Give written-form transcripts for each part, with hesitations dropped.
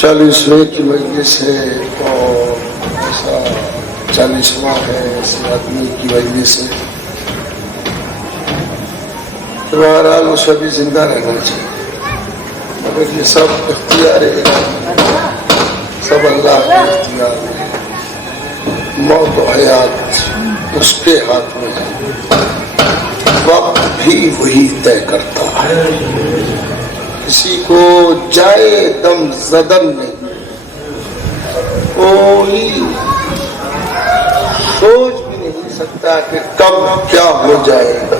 40ویں کی مجلس ہے اور ایسا 40واں ہے، ایسے آدمی کی مجلس ہے. بہرحال اسے بھی زندہ رہنا چاہیے، مگر یہ سب اختیار ہے، سب اللہ کے اختیار میں. موت و حیات اس کے ہاتھ میں ہے، وقت بھی وہی طے کرتا ہے. کسی کو جائے دم زدن نہیں، کوئی سوچ بھی نہیں سکتا کہ کب کیا ہو جائے گا.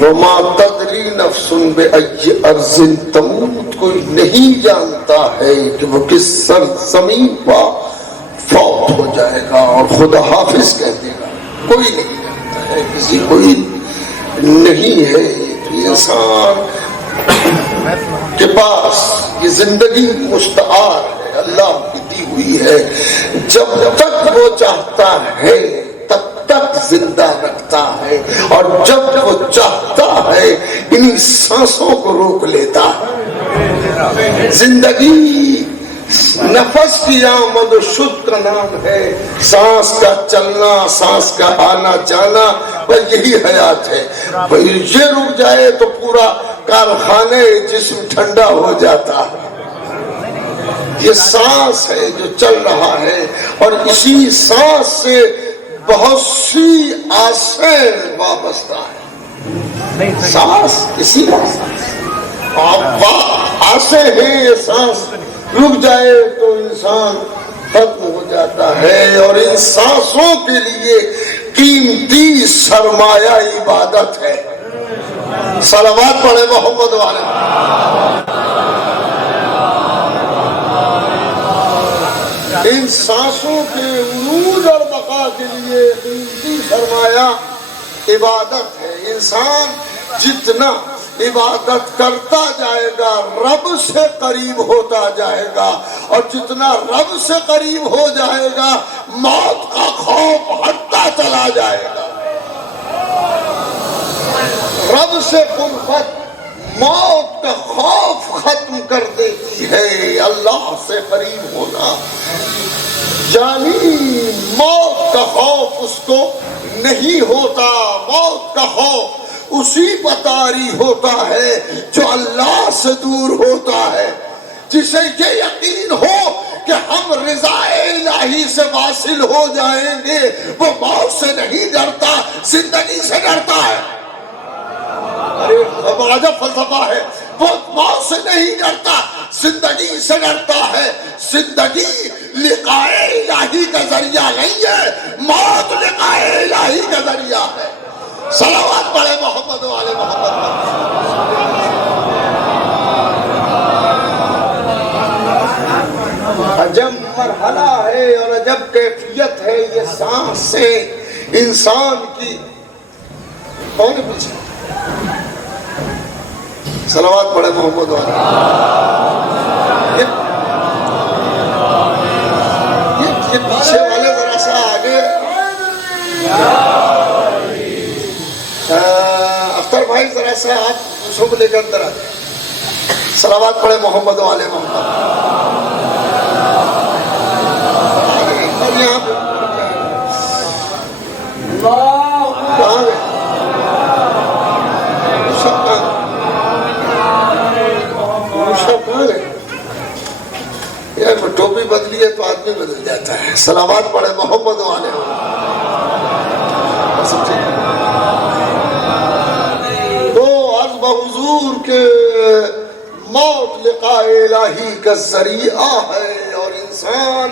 وما تدری نفس بأی ارض تموت، کوئی نہیں جانتا ہے کہ وہ کس سرزمین پر فوت ہو جائے گا اور خدا حافظ کہہ دے گا. کوئی نہیں جانتا ہے، کسی کوئی نہیں ہے. انسان کے پاس یہ زندگی مستعار ہے، اللہ کی دی ہوئی ہے. جب تک وہ چاہتا ہے تب تک زندہ رکھتا ہے، اور جب وہ چاہتا ہے انہی سانسوں کو روک لیتا ہے. زندگی نفس کی آمد و شد کا نام ہے، سانس کا چلنا، سانس کا آنا جانا، بس یہی حیات ہے. یہ رک جائے تو پورا کارخانے جسم ٹھنڈا ہو جاتا ہے. یہ سانس ہے جو چل رہا ہے، اور اسی سانس سے بہت سی آسیں وابستہ ہے. سانس اسی آسیں ہیں. یہ سانس رک جائے تو انسان ختم ہو جاتا ہے، اور ان سانسوں کے لیے قیمتی سرمایہ عبادت ہے. صلوات پڑھے محمد والے. ان سانسوں کے عروج اور بقا کے لیے قیمتی سرمایہ عبادت ہے. انسان جتنا عبادت کرتا جائے گا رب سے قریب ہوتا جائے گا، اور جتنا رب سے قریب ہو جائے گا موت کا خوف ہٹتا چلا جائے گا. رب سے الفت موت کا خوف ختم کر دیتی ہے. اللہ سے قریب ہونا، یعنی موت کا خوف اس کو نہیں ہوتا. موت کا خوف اسی پتاری ہوتا ہے جو اللہ سے دور ہوتا ہے. جسے یہ یقین ہو کہ ہم رضا الہی سے واصل ہو جائیں گے، وہ موت سے نہیں ڈرتا، زندگی سے ڈرتا ہے. ارے عجب فلسفہ ہے. وہ موت سے نہیں ڈرتا، زندگی سے ڈرتا ہے. زندگی لقاء الہی کا ذریعہ نہیں ہے، موت لقاء الہی کا ذریعہ ہے. صلوات پڑھے محمد والے محمد. عجب مرحلہ ہے اور عجب کیفیت ہے یہ سانس سے انسان کی. کون پیچھے؟ صلوات پڑھے محمد والے. یہ پیچھے والے ذرا سا آگے. اختر بھائی ذرا سا آپ دوسروں کو لے کر اندر آتے. صلوات پڑھے محمد والے محمد. اور یہاں پہ کہاں گئے؟ یار ٹوپی بدلی ہے تو آدمی بدل جاتا ہے. صلوات پڑھے محمد والے. تو عرض بحضور کے موت لقاء الہی کا ذریعہ ہے، اور انسان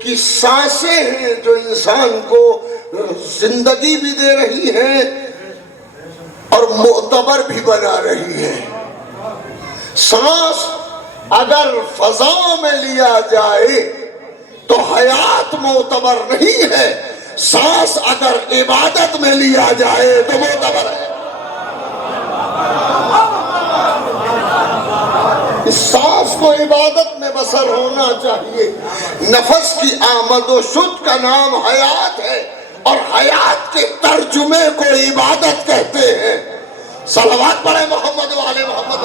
کی سانسیں ہیں جو انسان کو زندگی بھی دے رہی ہیں اور معتبر بھی بنا رہی ہے. سانس اگر فضا میں لیا جائے تو حیات معتبر نہیں ہے، سانس اگر عبادت میں لیا جائے تو معتبر ہے. اس سانس کو عبادت میں بسر ہونا چاہیے. نفس کی آمد و شد کا نام حیات ہے، اور حیات کے ترجمے کو عبادت کہتے ہیں. صلوات پڑھے محمد والے محمد.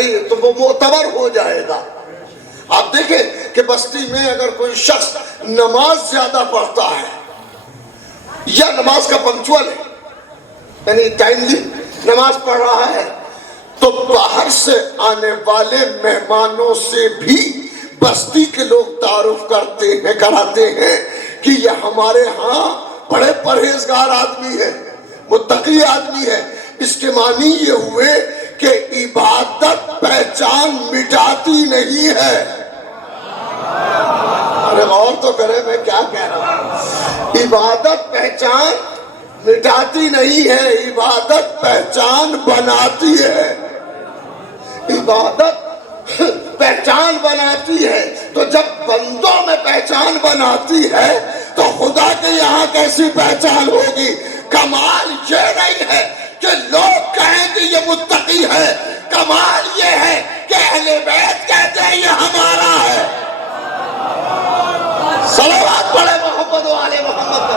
قریب تو وہ معتبر ہو جائے گا. آپ دیکھیں کہ بستی میں اگر کوئی شخص نماز زیادہ پڑھتا ہے یا نماز کا پنکچوئل ہے یعنی ٹائملی نماز پڑھ رہا ہے تو باہر سے آنے والے مہمانوں سے بھی بستی کے لوگ تعارف کراتے ہیں کہ یہ ہمارے ہاں بڑے پرہیزگار آدمی ہے, متقی آدمی ہے. اس کے معنی یہ ہوئے کہ عبادت پہچان مٹاتی نہیں ہے. ارے غور تو کرے میں کیا کہہ رہا ہوں. عبادت پہچان مٹاتی نہیں ہے, عبادت پہچان بناتی ہے. عبادت پہچان بناتی ہے. تو جب بندوں میں پہچان بناتی ہے تو خدا کے یہاں کیسی پہچان ہوگی. کمال یہ نہیں ہے کہ لوگ کہیں کہ یہ متقی ہے, کمال یہ ہے کہ اہل بیت کہتے ہیں یہ ہمارا ہے. صلوات پڑھے محمد و آل محمد.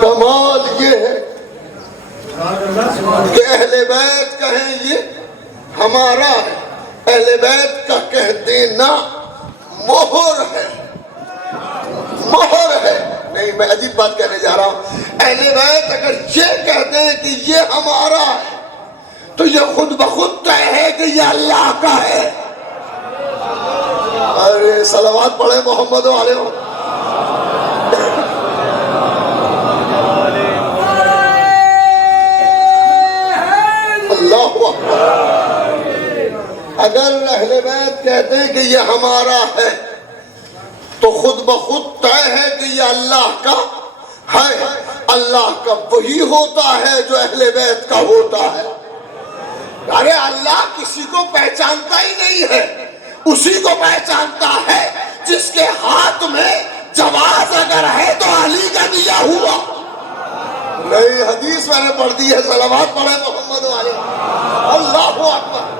کمال یہ ہے کہ اہل بیت کہیں یہ ہمارا ہے. اہل بیت کا کہہ دینا مہر ہے, مہر ہے. نہیں میں عجیب بات کہنے جا رہا ہوں. اہل بیت اگر یہ کہہ دیں کہ یہ ہمارا ہے تو یہ خود بخود طے ہے کہ یہ اللہ کا ہے. ارے صلوات پڑھے محمد و آل محمد. اللہ اکبر. اگر اہل بیت کہتے ہیں کہ یہ ہمارا ہے تو خود بخود طے ہے کہ یہ اللہ کا ہے. اللہ کا وہی ہوتا ہے جو اہل بیت کا ہوتا ہے. ارے اللہ کسی کو پہچانتا ہی نہیں ہے, اسی کو پہچانتا ہے جس کے ہاتھ میں جواز اگر ہے تو علی کا دیا ہوا. نہیں حدیث میں نے پڑھ دی ہے. صلوات پڑھے محمد و علیہ. اللہ اکبر.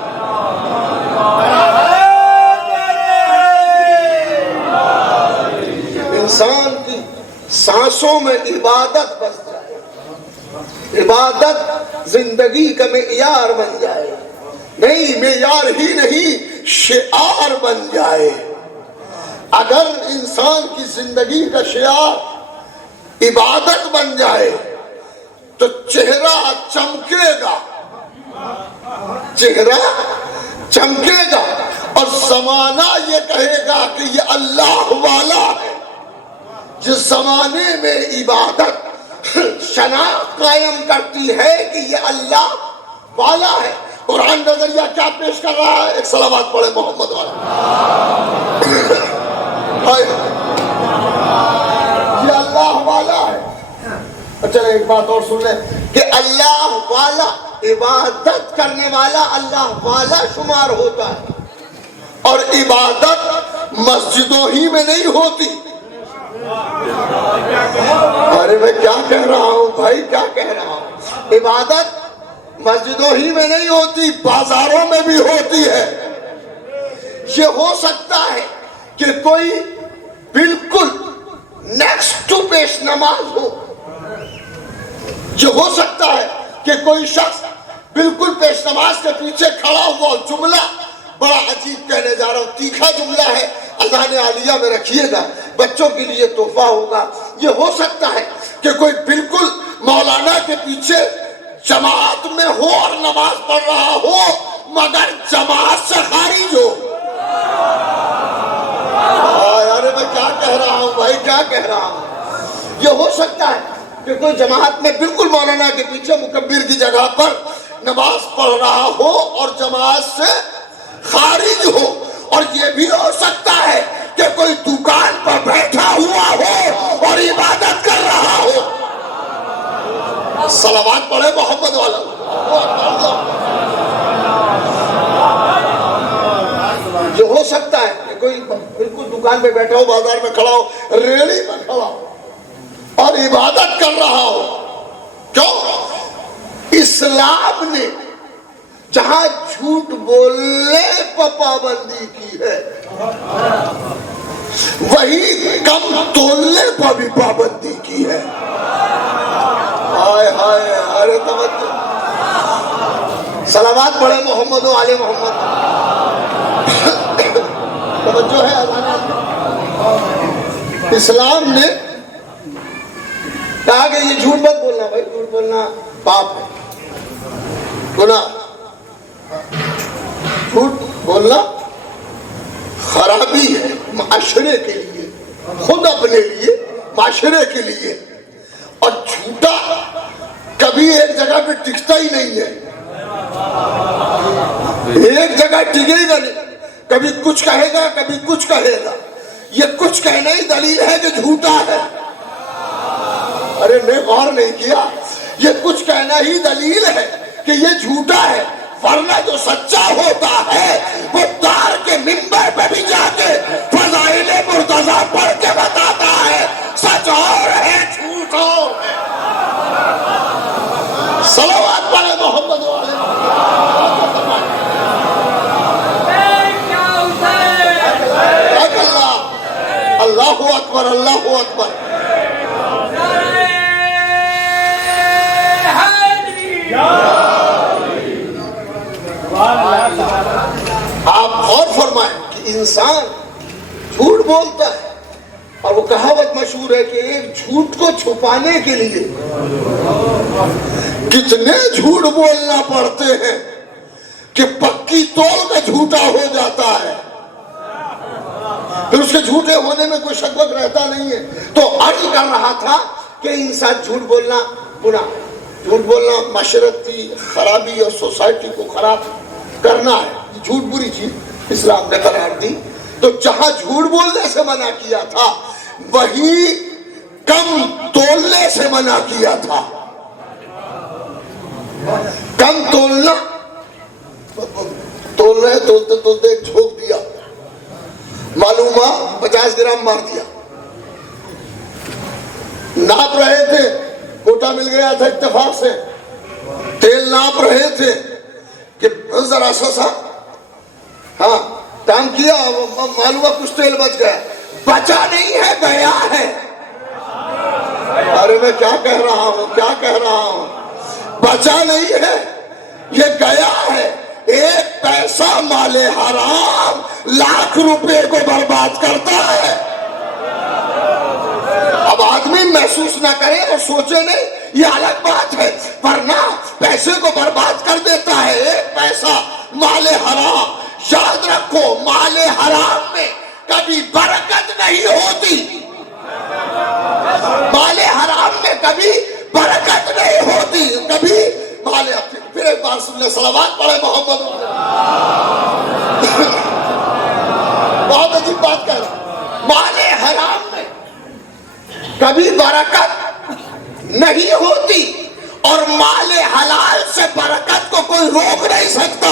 انسان کی سانسوں میں عبادت بس جائے, عبادت زندگی کا معیار بن جائے. نہیں معیار ہی نہیں شعار بن جائے. اگر انسان کی زندگی کا شعار عبادت بن جائے تو چہرہ چمکے گا, چہرہ چمکے گا اور زمانہ یہ کہے گا کہ یہ اللہ والا ہے. جس زمانے میں عبادت شناخت قائم کرتی ہے کہ یہ اللہ والا ہے. قرآن نظریہ کیا پیش کر رہا ہے؟ ایک صلوات پڑھے محمد والا. یہ اللہ والا ہے. اچھا ایک بات اور سن لیں کہ اللہ والا, عبادت کرنے والا اللہ والا شمار ہوتا ہے. اور عبادت مسجدوں ہی میں نہیں ہوتی. ارے میں کیا کہہ رہا ہوں بھائی, کیا کہہ رہا ہوں. عبادت مسجدوں ہی میں نہیں ہوتی, بازاروں میں بھی ہوتی ہے. یہ ہو سکتا ہے کہ کوئی بالکل نیکسٹ ٹو پیش نماز ہو. یہ ہو سکتا ہے کہ کوئی شخص بالکل پیش نماز کے پیچھے کھڑا ہوا. جملہ بڑا عجیب کہنے جا رہا ہوں, تیکھا جملہ ہے, اذان عالیہ میں رکھیے گا, بچوں کے لیے تحفہ ہوگا. یہ ہو سکتا ہے کہ کوئی بالکل مولانا کے پیچھے جماعت میں ہو اور نماز پڑھ رہا ہو مگر جماعت سے خارج ہو. ارے میں کیا کہہ رہا ہوں بھائی, کیا کہہ رہا ہوں. یہ ہو سکتا ہے کہ کوئی جماعت میں بالکل مولانا کے پیچھے مکبر کی جگہ پر نماز پڑھ رہا ہو اور جماعت سے خارج ہو. اور یہ بھی ہو سکتا ہے کہ کوئی دکان پر بیٹھا ہوا ہو اور عبادت کر رہا ہو. صلوات پڑھے محمد والا. یہ ہو سکتا ہے کہ کوئی بالکل دکان پہ بیٹھا ہو, بازار میں کھڑا ہو, ریڑھی میں کھڑا ہو اور عبادت کر رہا ہو. کیوں؟ اسلام نے جہاں جھوٹ بولنے پر پابندی کی ہے, وہی کم تولنے پر بھی پابندی کی ہے. ہائے ہائے ارے توجہ, صلوات پڑھے محمد و آل محمد. توجہ ہے اللہ نے. اسلام نے کہا کہ یہ جھوٹ مت بولنا بھائی, جھوٹ بولنا پاپ ہے, گناہ. جھوٹ بولنا خرابی ہے معاشرے کے لیے, خود اپنے لیے, معاشرے کے لیے. اور جھوٹا کبھی ایک جگہ پہ ٹکتا ہی نہیں ہے, ایک جگہ ٹکے گا نہیں, کبھی کچھ کہے گا کبھی کچھ کہے گا. یہ کچھ کہنا ہی دلیل ہے کہ جھوٹا ہے. ارے میں غور نہیں کیا, یہ کچھ کہنا ہی دلیل ہے کہ یہ جھوٹا ہے. ورنہ جو سچا ہوتا ہے وہ دار کے منبر پہ بھی جا کے فضائل مرتضیٰ پڑھ کے بتاتا ہے سچ اور ہے جھوٹ اور ہے. صلوات پڑھے محمد والے. اللہ اکبر اللہ اکبر. آپ غور فرمائیں کہ انسان جھوٹ بولتا ہے, اور وہ کہاوت مشہور ہے کہ ایک جھوٹ کو چھپانے کے لیے کتنے جھوٹ بولنا پڑتے ہیں کہ پکی تول کا جھوٹا ہو جاتا ہے. پھر اس کے جھوٹے ہونے میں کوئی شک وک رہتا نہیں ہے. تو عرض کر رہا تھا کہ انسان جھوٹ بولنا گناہ, جھوٹ بولنا معاشرتی خرابی اور سوسائٹی کو خراب کرنا ہے. جھوٹ بری چیز اسلام نے قرار دی. تو جہاں جھوٹ بولنے سے منع کیا تھا وہی کم تولنے سے منع کیا تھا. کم تولنا, تول رہے تولتے تولتے ایک جھونک دیا, معلوم ہوا 50 گرام مار دیا. ناپ رہے تھے, کوٹا مل گیا تھا اتفاق سے, تیل ناپ رہے تھے کہ ذرا سا ہاں کام کیا, معلوم ہوا کچھ تیل بچ گیا. بچا نہیں ہے, گیا ہے. ارے میں کیا کہہ رہا ہوں, کیا کہہ رہا ہوں. بچا نہیں ہے, یہ گیا ہے. ایک پیسہ مال حرام لاکھ روپے کو برباد کرتا ہے. اب آدمی محسوس نہ کرے اور سوچے نہیں یہ الگ بات ہے, ورنہ پیسے کو برباد کر دیتا ہے ایک پیسہ مال حرام. یاد رکھو مال حرام میں کبھی برکت نہیں ہوتی, مال حرام میں کبھی برکت نہیں ہوتی, کبھی مال. پھر ایک بار سن لے, صلوات پڑھے محمد. بہت عجیب بات کہہ رہا, مال حرام میں کبھی برکت نہیں ہوتی اور مال حلال سے برکت کو کوئی روک نہیں سکتا.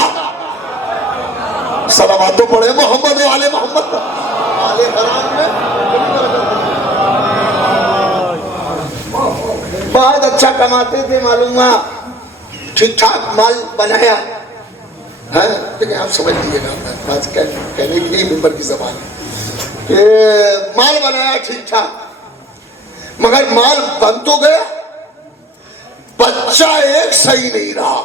صلوات تو پڑھے محمد و آل محمد. مال حرام میں بہت اچھا کماتے تھے, معلوم ہوا ٹھیک ٹھاک مال بنایا ہے. لیکن آپ سمجھ لیجیے گا, بات کہنے کی نہیں ممبر کی زبان کہ مال بنایا ٹھیک ٹھاک, مگر مال بن تو گیا, بچہ ایک صحیح نہیں رہا,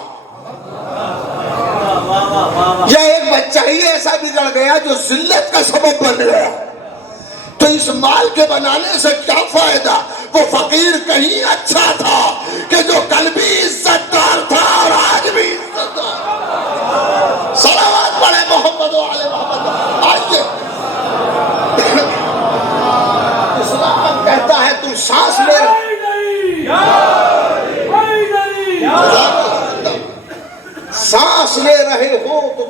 یا ایک بچہ ہی ایسا بگڑ گیا جو ذلت کا سبب بن گیا. تو اس مال کے بنانے سے کیا فائدہ؟ وہ فقیر کہیں اچھا تھا کہ جو کل بھی عزت دار تھا اور آج بھی عزت دار. صلوات پڑھے محمد و آل محمد. آئیے, اسلام کہتا ہے تم سانس لے سانس لے رہے ہو تو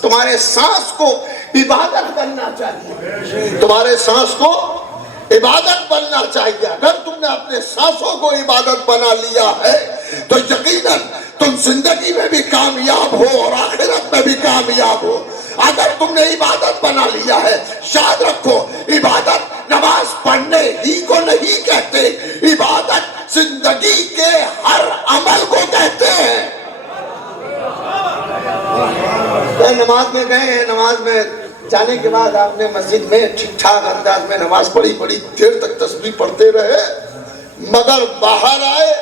تمہارے سانس کو عبادت بننا چاہیے, تمہارے سانس کو عبادت بننا چاہیے. اگر تم نے اپنے سانسوں کو عبادت بنا لیا ہے تو یقیناً تم زندگی میں بھی کامیاب ہو اور آخرت میں بھی کامیاب ہو. اگر تم نے عبادت بنا لیا ہے, یاد رکھو عبادت نماز پڑھنے ہی کو نہیں کہتے, عبادت زندگی کے ہر عمل کو کہتے ہیں. نماز میں گئے ہیں, نماز میں جانے کے بعد آپ نے مسجد میں ٹھیک ٹھاک انداز میں نماز پڑھی، بڑی دیر تک تسبیح پڑھتے رہے، مگر باہر آئے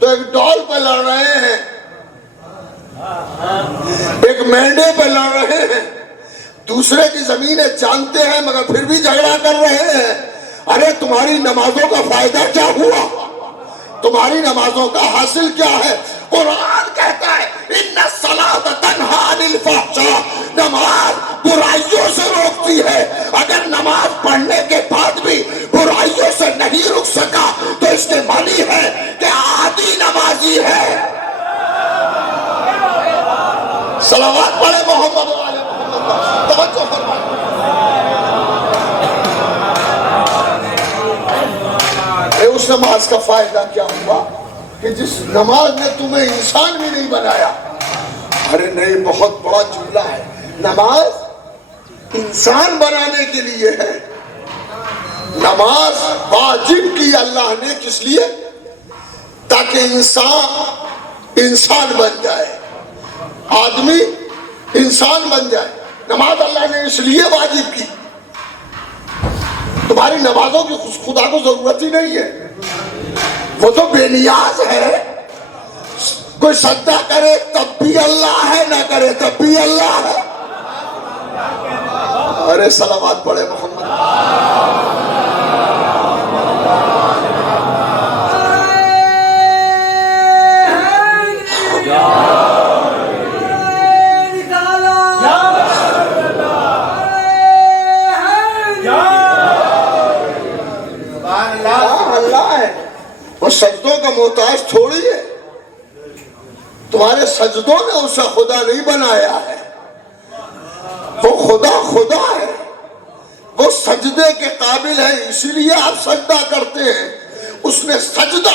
تو ایک ڈال پہ لڑ رہے ہیں، ایک مینڈے پہ لڑ رہے ہیں، دوسرے کی زمینیں جانتے ہیں مگر پھر بھی جھگڑا کر رہے ہیں۔ ارے تمہاری نمازوں کا فائدہ کیا ہوا؟ تمہاری نمازوں کا حاصل کیا ہے؟ قرآن کہتا ہے ان الصلاۃ تنہی عن الفحشاء، نماز برائیوں سے روکتی ہے۔ اگر نماز پڑھنے کے بعد بھی برائیوں سے نہیں رک سکا تو اس کے معنی ہے کہ عادی نمازی ہے۔ صلوات پڑھے محمد والے محمد، توجہ فرمائیں۔ اس نماز کا فائدہ کیا ہوا کہ جس نماز نے تمہیں انسان بھی نہیں بنایا۔ ارے نہیں، بہت بڑا جملہ ہے، نماز انسان بنانے کے لیے ہے۔ نماز واجب کی اللہ نے کس لیے؟ تاکہ انسان بن جائے، آدمی انسان بن جائے۔ نماز اللہ نے اس لیے واجب کی۔ تمہاری نمازوں کی خدا کو ضرورت ہی نہیں ہے، وہ تو بے نیاز ہے۔ کوئی سجدہ کرے تب بھی اللہ ہے، نہ کرے تب بھی اللہ ہے۔ ارے صلوات پڑھے محمد۔ وہ سجدوں کا محتاج تھوڑی ہے، تمہارے سجدوں نے اسے خدا نہیں بنایا ہے، وہ خدا ہے، وہ سجدے کے قابل ہے، اسی لیے آپ سجدہ کرتے ہیں۔ اس نے سجدہ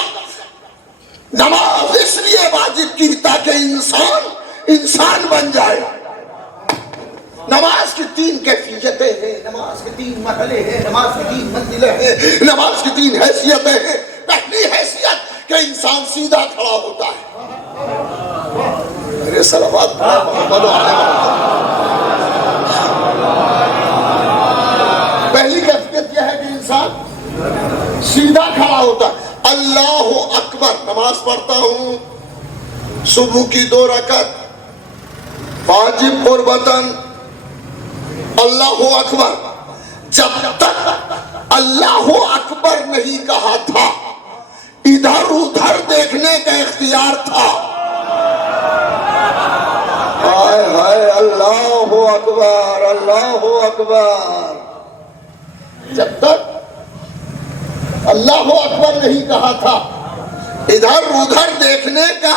نماز اس لیے واجب کی تاکہ انسان بن جائے۔ نماز کی 3 کیفیتیں ہیں، نماز کے 3 مرحلے ہیں، نماز کی 3 منزلیں ہیں، نماز کی 3 حیثیتیں ہیں۔ پہلی حیثیت کہ انسان سیدھا کھڑا ہوتا ہے۔ میرے صلوات محمد علیہ محمد۔ پہلی کیفیت یہ ہے کہ انسان سیدھا کھڑا ہوتا ہے۔ اللہ اکبر، نماز پڑھتا ہوں، صبح کی 2 رکعت واجب قربتاً، اللہ اکبر۔ جب تک اللہ اکبر نہیں کہا تھا، ادھر ادھر دیکھنے کا اختیار تھا۔ ہائے ہائے، اللہ اکبر، اللہ اکبر۔ جب تک اللہ اکبر نہیں کہا تھا، ادھر ادھر دیکھنے کا،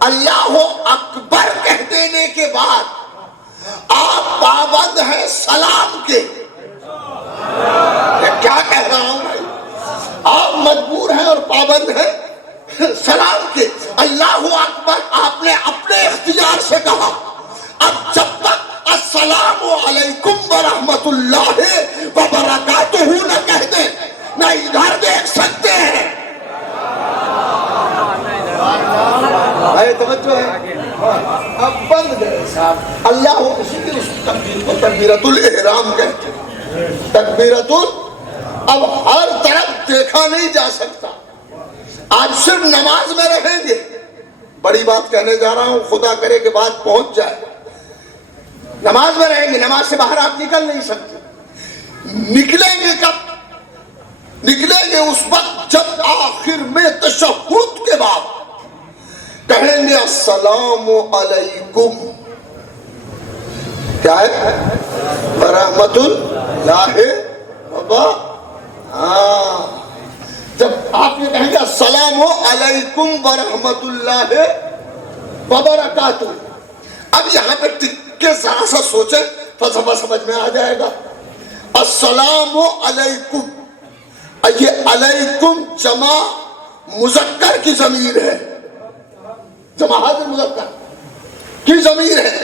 اللہ اکبر کہہ دینے کے بعد آپ پابند ہیں سلام کے۔ کیا کہہ رہا ہوں بھائی؟ آپ مجبور ہیں اور پابند ہیں سلام کے۔ اللہ اکبر آپ نے اپنے اختیار سے کہا۔ اب جب تک السلام علیکم ورحمت اللہ وبرکاتہ نہ کہہ دیں، نہ ادھر دیکھ سکتے ہیں۔ توجہ ہے، اب بند گئے صاحب۔ اللہ اسی لیے اس تکبیر کو تکبیرۃ الاحرام کہتے ہیں۔ تکبیرۃ اب ہر طرف دیکھا نہیں جا سکتا۔ آج صرف نماز میں رہیں گے، بڑی بات کہنے جا رہا ہوں، خدا کرے کہ بات پہنچ جائے۔ نماز میں رہیں گے، نماز سے باہر آپ نکل نہیں سکتے۔ نکلیں گے کب؟ نکلیں گے اس وقت جب آخر میں تشہد کے بعد کہیں گے السلام علیکم، کیا ہے؟ ورحمت اللہ جب آپ یہ کہیں گے السلام علیکم ورحمت اللہ وبرکاتہ، اب یہاں پہ ٹک کے ذرا سا سوچیں، فلسفہ سمجھ میں آ جائے گا۔ السلام علیکم، یہ علیکم جمع مذکر کی ضمیر ہے، جماعت مذکر کی ضمیر ہے،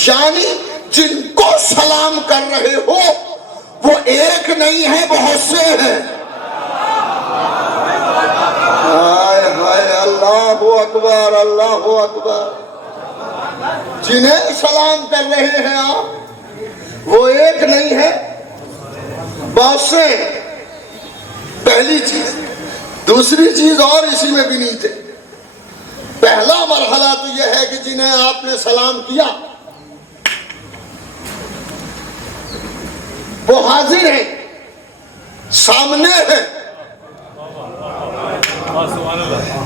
یعنی جن کو سلام کر رہے ہو وہ ایک نہیں ہے، بہت سے ہیں۔ ہائے ہائے، اللہ اکبر، اللہ اکبر۔ جنہیں سلام کر رہے ہیں آپ وہ ایک نہیں ہے، بہت سے ہیں، پہلی چیز۔ دوسری چیز اور اسی میں بھی نہیں تھے۔ پہلا مرحلہ تو یہ ہے کہ جنہیں آپ نے سلام کیا وہ حاضر ہیں، سامنے ہیں،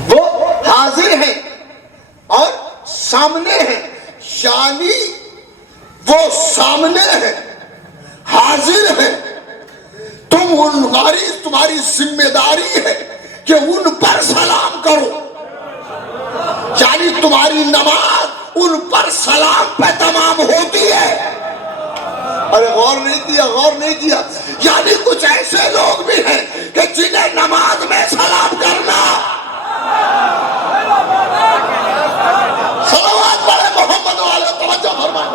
وہ حاضر ہیں اور سامنے ہیں، یعنی وہ سامنے ہیں، حاضر ہیں۔ تمہاری ذمہ داری ہے کہ ان پر سلام کرو، یعنی تمہاری نماز ان پر سلام پہ تمام ہوتی ہے۔ ارے غور نہیں کیا، غور نہیں کیا، یعنی کچھ ایسے لوگ بھی ہیں کہ جنہیں نماز میں سلام کرنا، صلوات پڑھے محمد والے، توجہ فرمائیں۔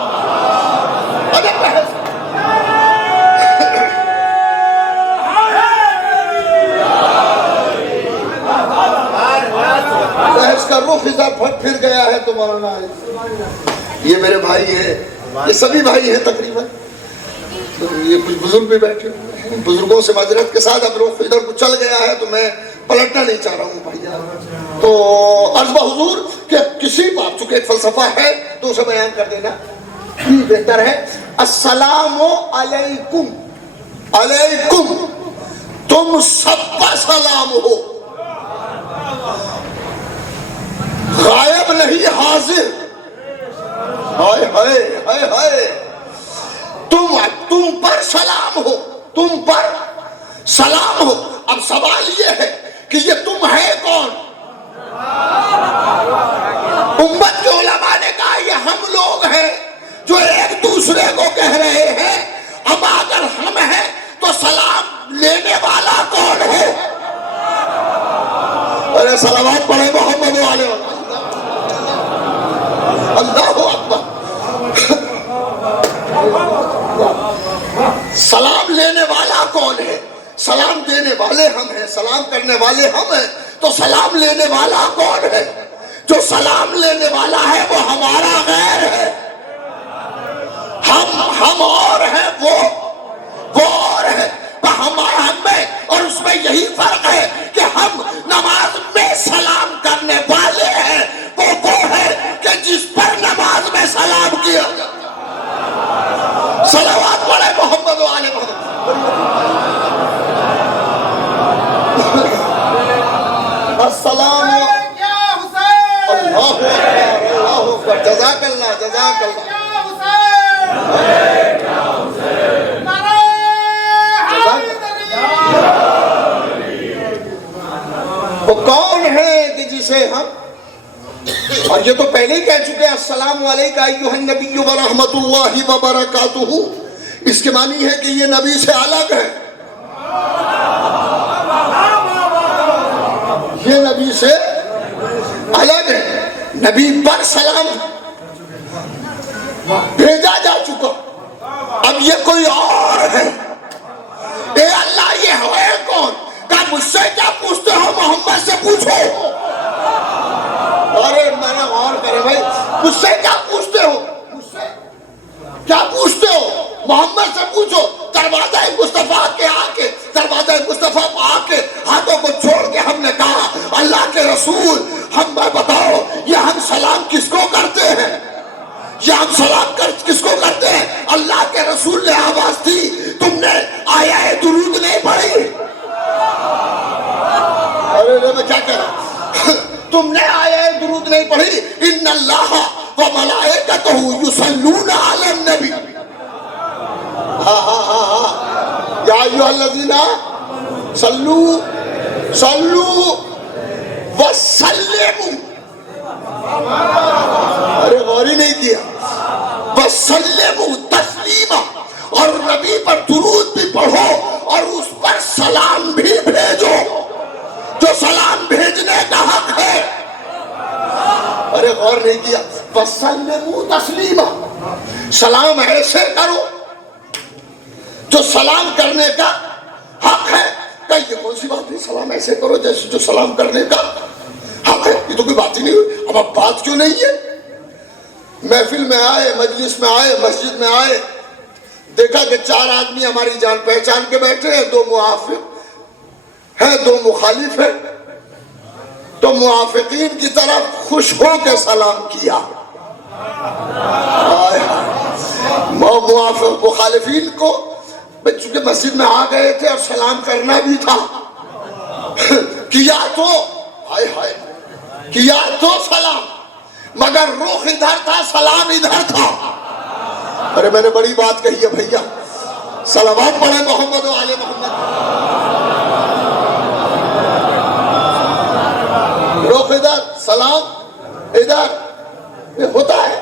بحث کا رخ ادھر پھر گیا ہے تمہارا۔ یہ میرے بھائی ہیں، یہ سبھی بھائی ہیں تقریباً، یہ کچھ بزرگ بھی بیٹھے ہوئے ہیں، بزرگوں سے معذرت کے ساتھ اب رخ ادھر کو چل گیا ہے تو میں پلٹنا نہیں چاہ رہا ہوں بھائی۔ تو عرض بحضور کہ کسی بات، چونکہ ایک فلسفہ ہے تو اسے بیان کر دینا بہتر ہے۔ السلام علیکم، علیکم، تم سب پر سلام ہو، غائب نہیں، حاضر۔ ہائے ہائے ہائے ہائے، تم پر سلام ہو، تم پر سلام ہو۔ اب سوال یہ ہے کہ یہ تم ہے کون؟ امت کے علماء نے کہا یہ ہم لوگ ہیں جو ایک دوسرے کو کہہ رہے ہیں۔ اب اگر ہم ہیں تو سلام لینے والا کون ہے؟ ارے صلوات پڑھے محمد والے، اللہ اکبر۔ سلام لینے والا کون ہے؟ سلام دینے والے ہم ہیں، سلام کرنے والے ہم ہیں، تو سلام لینے والا کون ہے؟ جو سلام لینے والا ہے وہ ہمارا غیر ہے، ہم اور ہیں، وہ اور ہے، ہم میں اور اس میں یہی فرق ہے کہ ہم نماز میں سلام کرنے والے ہیں، وہ ہے کہ جس پر نماز میں سلام کیا جاتا۔ صلوات پڑھے محمد والے محمد۔ السلام اللہ اکبر، جزاک اللہ، جزاک اللہ۔ وہ کون ہے کہ جسے ہم، اور یہ تو پہلے ہی کہہ چکے ہیں السلام علیکم ایھا النبی ورحمۃ اللہ وبرکاتہ، اس کے معنی ہے کہ یہ نبی سے الگ ہے، یہ نبی سے الگ ہے، نبی پر سلام بھیجا جا چکا، اب یہ کوئی اور ہے۔ اے اللہ یہ ہے کون؟ کہا مجھ سے کیا پوچھتے ہو، محمد سے پوچھو۔ ارے میں نے غور کرے بھائی، مجھ سے کیا پوچھتے ہو، مجھ سے کیا پوچھتے ہو، محمد سے پوچھو۔ دروازہ مصطفیٰ کے آ کے، دروازہ مصطفیٰ آ کے ہاتھوں کو چھوڑ کے ہم نے کہا اللہ کے رسول ہم بتاؤ یہ ہم سلام کس کو کرتے ہیں، یہ ہم سلام کس کو کرتے ہیں؟ اللہ کے رسول نے آواز دی، تم نے آیا درود نہیں پڑھی؟ ارے میں کیا کہہ رہا، تم نے آیا درود نہیں پڑھی؟ ان اللہ وملائکتہ یصلون علی النبی، یا ایھا الذین صلوا وسلموا، ارے غور ہی نہیں کیا، وسلموا تسلیما، اور نبی پر درود بھی پڑھو اور اس پر سلام بھی بھیجو، جو سلام بھیجنے کا حق ہے۔ ارے غور نہیں کیا، وسلموا تسلیما، سلام ایسے کرو جو سلام کرنے کا حق ہے۔ کہ یہ کون سی بات ہے، سلام ایسے کرو جیسے جو سلام کرنے کا حق ہے، یہ تو کوئی بات ہی نہیں ہوئی۔ اب بات کیوں نہیں ہے؟ محفل میں آئے، مجلس میں آئے، مسجد میں آئے، دیکھا کہ 4 آدمی ہماری جان پہچان کے بیٹھے ہیں، 2 موافق ہیں 2 مخالف ہیں، تو موافقین کی طرف خوش ہو کے سلام کیا، موافق مخالفین کو چونکہ مسجد میں آ گئے تھے اور سلام کرنا بھی تھا، کیا تو سلام، مگر رخ ادھر تھا، سلام ادھر تھا۔ ارے میں نے بڑی بات کہی ہے بھیا، صلوات پڑھے محمد و آل محمد۔ رخ ادھر، سلام ادھر، یہ ہوتا ہے،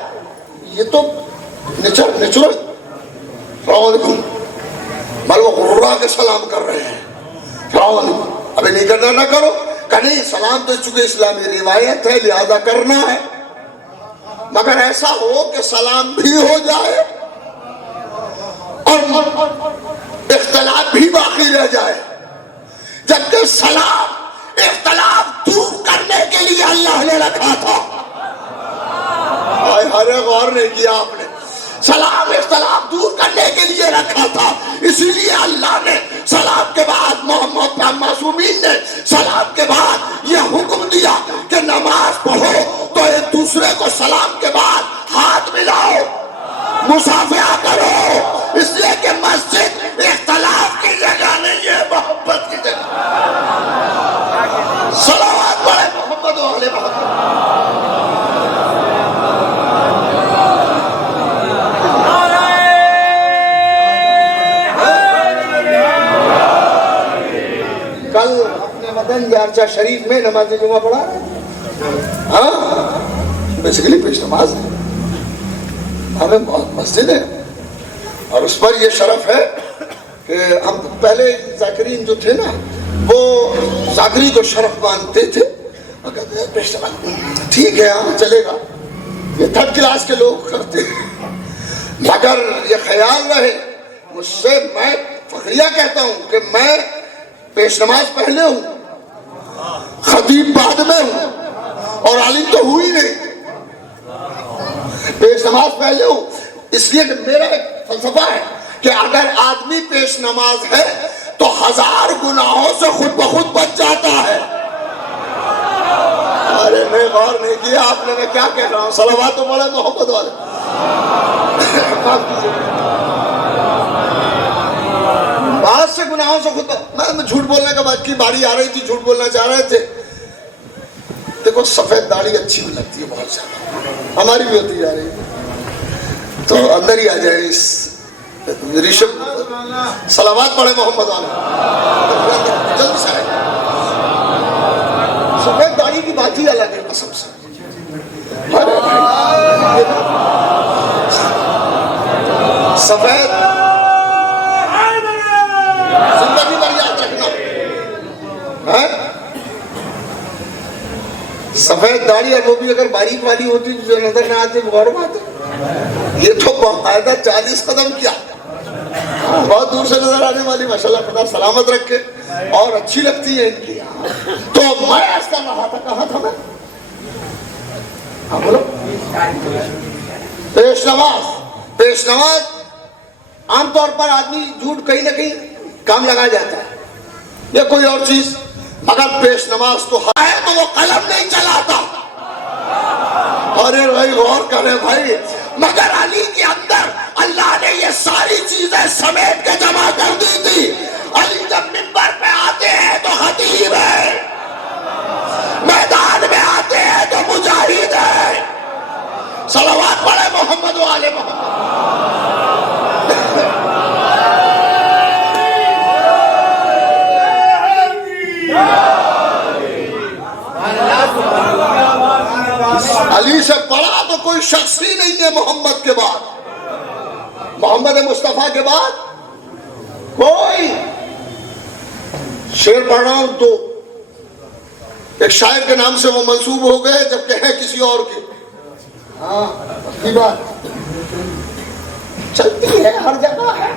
یہ تو نیچرل۔ السلام علیکم، ملو غرا کے سلام کر رہے ہیں، السلام علیکم، ابھی نہیں کرنا نہ کرو، کہ نہیں سلام تو چونکہ اسلامی روایت ہے لہذا کرنا ہے، مگر ایسا ہو کہ سلام بھی ہو جائے اور اختلاف بھی باقی رہ جائے، جبکہ سلام اختلاف دور کرنے کے لیے اللہ نے رکھا تھا۔ ہرے غور نہیں کیا آپ نے، سلام اختلاف دور کرنے کے لیے رکھا تھا، اسی لیے اللہ نے سلام کے بعد محمد معصومین نے سلام کے بعد یہ حکم دیا کہ نماز پڑھو تو ایک دوسرے کو سلام کے بعد ہاتھ ملاؤ، مصافحہ کرو، اس لیے کہ مسجد اختلاف کی جگہ نہیں ہے، محبت کی جگہ۔ صلوات پڑھے محمد و آل محمد۔ کل اپنے وطن یارچہ شریف میں نماز جمعہ پڑھا رہے ہیں، ہاں بیسیکلی پیش نماز ہے، ہمیں مسجد ہے، اور اس پر یہ شرف ہے کہ ہم پہلے ذاکرین جو تھے نا وہ ذاکری کو شرف مانتے تھے، پیش نماز ٹھیک ہے ہاں چلے گا، یہ 3rd کلاس کے لوگ کرتے ہیں، مگر یہ خیال رہے مجھ سے، میں فخریہ کہتا ہوں کہ میں پیش نماز پہلے ہوں، خطیب بعد میں ہوں، اور عالم تو ہوئی نہیں، پیش نماز پہلے ہوں، اس لیے کہ میرا ایک فلسفہ ہے کہ اگر آدمی پیش نماز ہے تو 1000 گناہوں سے خود بخود بچ جاتا ہے۔ ارے میں غور نہیں کیا آپ نے، میں کیا کہہ رہا ہوں، صلوات تو پڑھے محمد والے۔ بعض سے گناہوں سے خود میں جھوٹ بولنے کا بات کی باری آ رہی تھی، جھوٹ بولنا چاہ رہے تھے، دیکھو سفید داڑھی اچھی بھی لگتی ہے بہت زیادہ، ہماری بھی ہوتی جا رہی ہے، تو اندر ہی آ جائے اس ریشم، صلوات پڑھے محمد والے، جلد سے آئے، سفید داڑھی کی بات ہی الگ ہے قسم سے، سفید زندگی بھر یاد رکھنا، سفید داڑھی، اور وہ بھی اگر باریک والی ہوتی جو نظر نہ آتی غور بات ہے، یہ تو باقاعدہ 40 قدم کیا، بہت دور سے نظر آنے والی، ماشاءاللہ خدا سلامت رکھے، اور اچھی لگتی ہے ان کی۔ تو میں عرض کر رہا تھا، کہاں تھا میں؟ ہاں بولو، پیش نماز عام طور پر آدمی جھوٹ کہیں نہ کہیں کام لگا جاتا ہے یا کوئی اور چیز، مگر پیش نماز تو ہے تو وہ قلم نہیں چلاتا۔ ارے بھائی غور کرے بھائی، مگر علی کے اندر اللہ نے یہ ساری چیزیں سمیٹ کے جمع کر دی تھی۔ علی جب منبر پہ آتے ہیں تو خطیب ہے، میدان میں آتے ہیں تو مجاہد ہے۔ صلوات پڑھے محمد و آل محمد۔ علی سے پڑھا تو کوئی شخص ہی نہیں ہے محمد کے بعد، محمد مصطفیٰ کے بعد کوئی۔ شعر پڑھ رہا ہوں تو ایک شاعر کے نام سے وہ منسوب ہو گئے جبکہ ہے کسی اور کے، ہاں یہ بات چلتی ہے ہر جگہ ہے،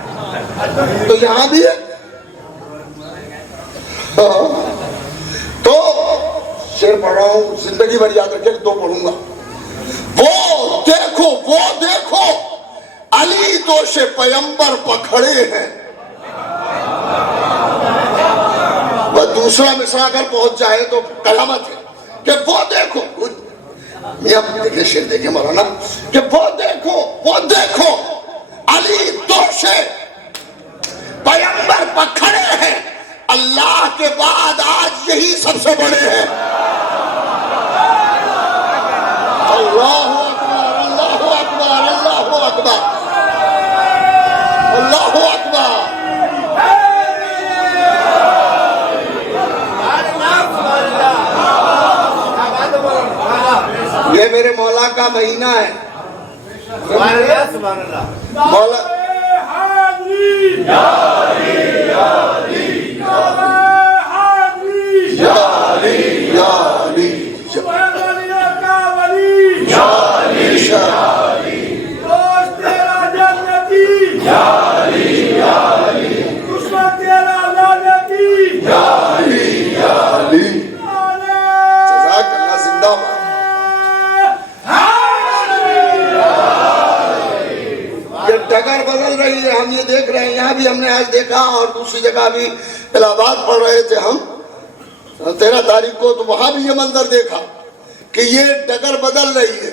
تو یہاں بھی ہے۔ تو شعر پڑھ رہا ہوں، زندگی بھر یاد رکھے، 2 پڑھوں گا۔ وہ دیکھو علی دوش پیمبر پکھڑے ہیں. وہ دوسرا مصرع اگر پہنچ جائے تو قیامت ہے کہ وہ دیکھو میاں شیر دیکھیں مولانا کہ وہ دیکھو علی دوش پیمبر پکھڑے ہیں. اللہ کے بعد آج یہی سب سے بڑے ہیں. اللہ اکبر اللہ اکبر اللہ اکبر اللہ اکبر. یہ میرے مولا کا مہینہ ہے. مولا ڈگر بدل رہی ہے. ہم یہ دیکھ رہے ہیں, یہاں بھی ہم نے آج دیکھا اور دوسری جگہ بھی الہ آباد پڑھ رہے تھے ہم 13 تاریخ کو, تو وہاں بھی یہ منظر دیکھا کہ یہ ڈگر بدل رہی ہے.